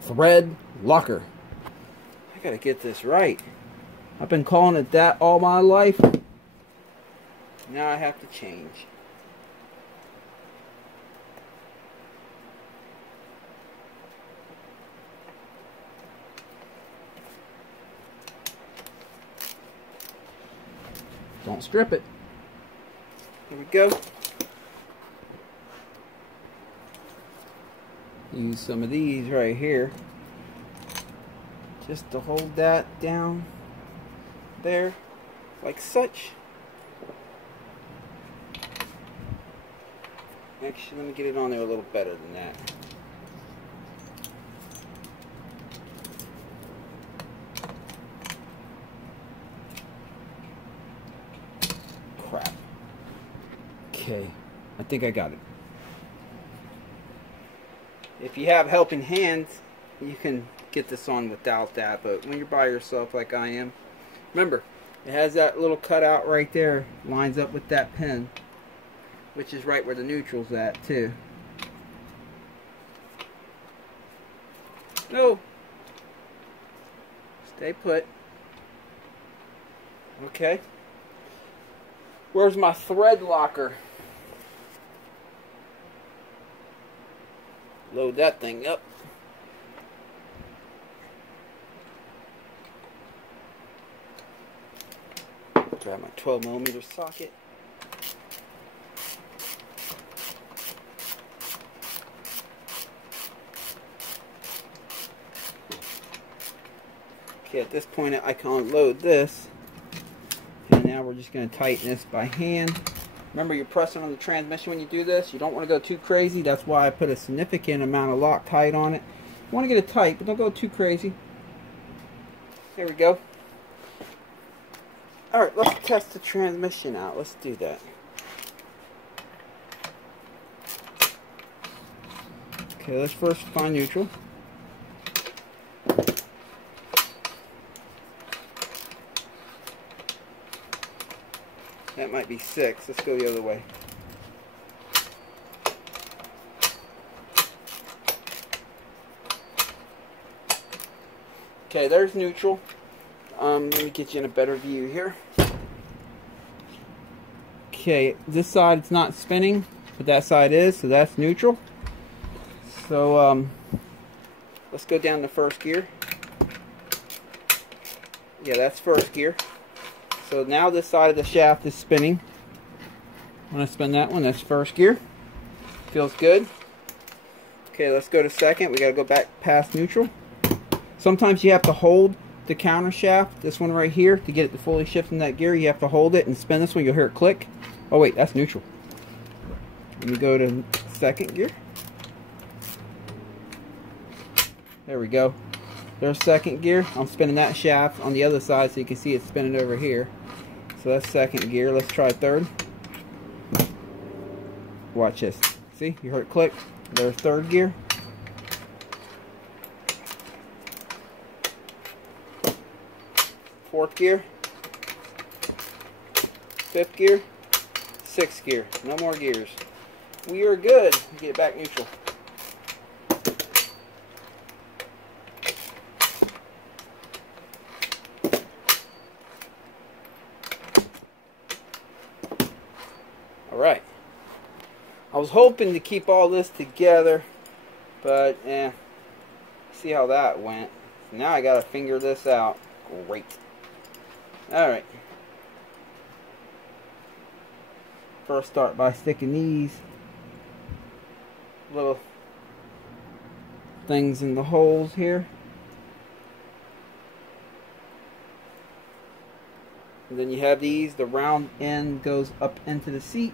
Thread locker. I gotta get this right. I've been calling it that all my life. Now I have to change. Don't strip it. Here we go. Use some of these right here just to hold that down there like such. Actually, let me get it on there a little better than that. Crap. Okay, I think I got it. If you have helping hands, you can get this on without that, but when you're by yourself like I am, remember, it has that little cutout right there, lines up with that pin, which is right where the neutral's at too. No! Stay put. Okay. Where's my thread locker? Load that thing up. Grab my 12mm socket. Okay, at this point I can unload this. And now we're just going to tighten this by hand. Remember, you're pressing on the transmission when you do this. You don't want to go too crazy. That's why I put a significant amount of Loctite on it. You want to get it tight, but don't go too crazy. There we go. Alright, let's test the transmission out. Let's do that. Okay, let's first find neutral. That might be 6. Let's go the other way. Okay, there's neutral. Let me get you in a better view here. Okay, this side it's not spinning, but that side is, so that's neutral. So let's go down to first gear. Yeah, that's first gear. So now this side of the shaft is spinning. When I spin that one, that's first gear. Feels good. Okay, let's go to second. We got to go back past neutral. Sometimes you have to hold the counter shaft, this one right here, to get it to fully shift in that gear. You have to hold it and spin this one. You'll hear it click. Oh wait, that's neutral. Let me go to second gear. There we go. There's second gear. I'm spinning that shaft on the other side so you can see it spinning over here. So that's second gear. Let's try third. Watch this. See? You heard it click. There's third gear. Fourth gear. Fifth gear. Sixth gear. No more gears. We are good. Get it back neutral. Alright. I was hoping to keep all this together, but see how that went. So now I gotta figure this out. Great. Alright. First start by sticking these little things in the holes here. And then you have these, the round end goes up into the seat.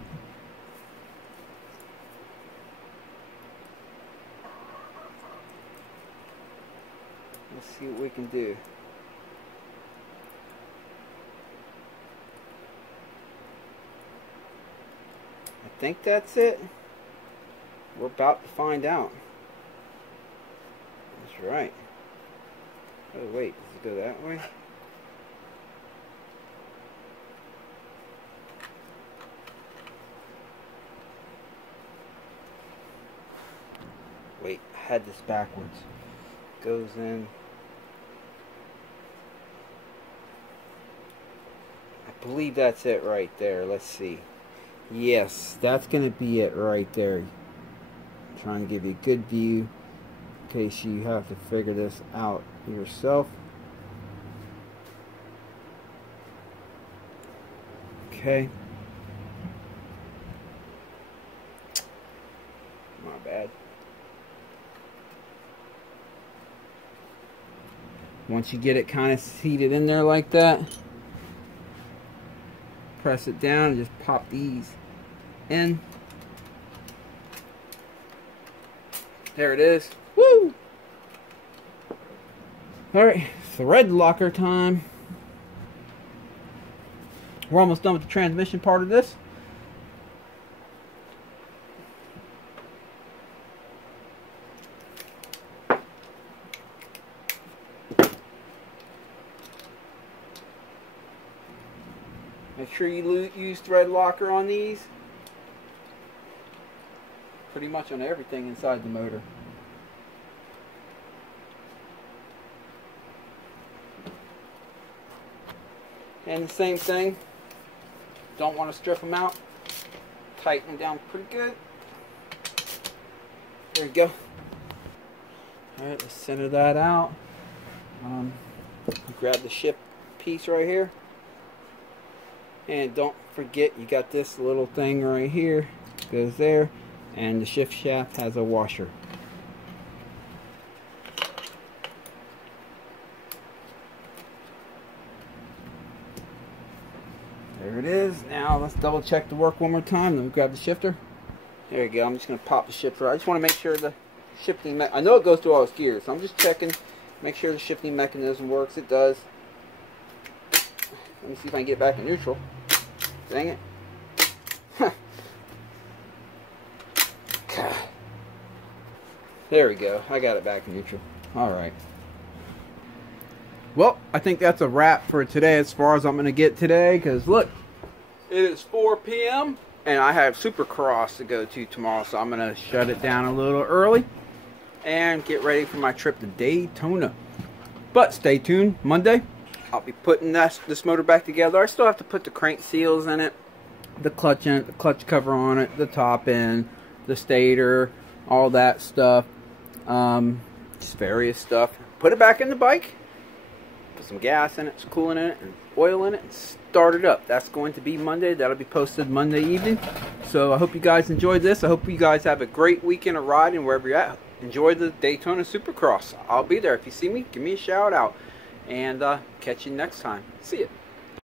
Let's see what we can do. I think that's it. We're about to find out. That's right. Oh wait, does it go that way? Wait, I had this backwards. Goes in. I believe that's it right there. Let's see. Yes, that's going to be it right there. I'm trying to give you a good view in case you have to figure this out yourself. Okay. My bad. Once you get it kind of seated in there like that, press it down and just pop these in. There it is. Woo! Alright, thread locker time. We're almost done with the transmission part of this. Make sure you use thread locker on these. Pretty much on everything inside the motor. And the same thing. Don't want to strip them out. Tighten them down pretty good. There you go. Alright, let's center that out. Grab the ship piece right here. And don't forget, you got this little thing right here. Goes there. And the shift shaft has a washer. There it is. Now let's double check the work one more time. Then we grab the shifter. There you go. I'm just going to pop the shifter. I just want to make sure the shifting I know it goes through all its gears, so I'm just checking, make sure the shifting mechanism works. It does. Let me see if I can get back in neutral. Dang it. There we go. I got it back in neutral. Alright. Well, I think that's a wrap for today as far as I'm going to get today. Because look, it is 4 p.m. and I have Supercross to go to tomorrow. So I'm going to shut it down a little early and get ready for my trip to Daytona. But stay tuned. Monday, I'll be putting this motor back together. I still have to put the crank seals in it, the clutch in it, the clutch cover on it, the top end, the stator, all that stuff. Just various stuff. Put it back in the bike. Put some gas in it, some coolant in it, and oil in it, and start it up. That's going to be Monday. That'll be posted Monday evening. So I hope you guys enjoyed this. I hope you guys have a great weekend of riding wherever you're at. Enjoy the Daytona Supercross. I'll be there. If you see me, give me a shout out. And catch you next time. See ya.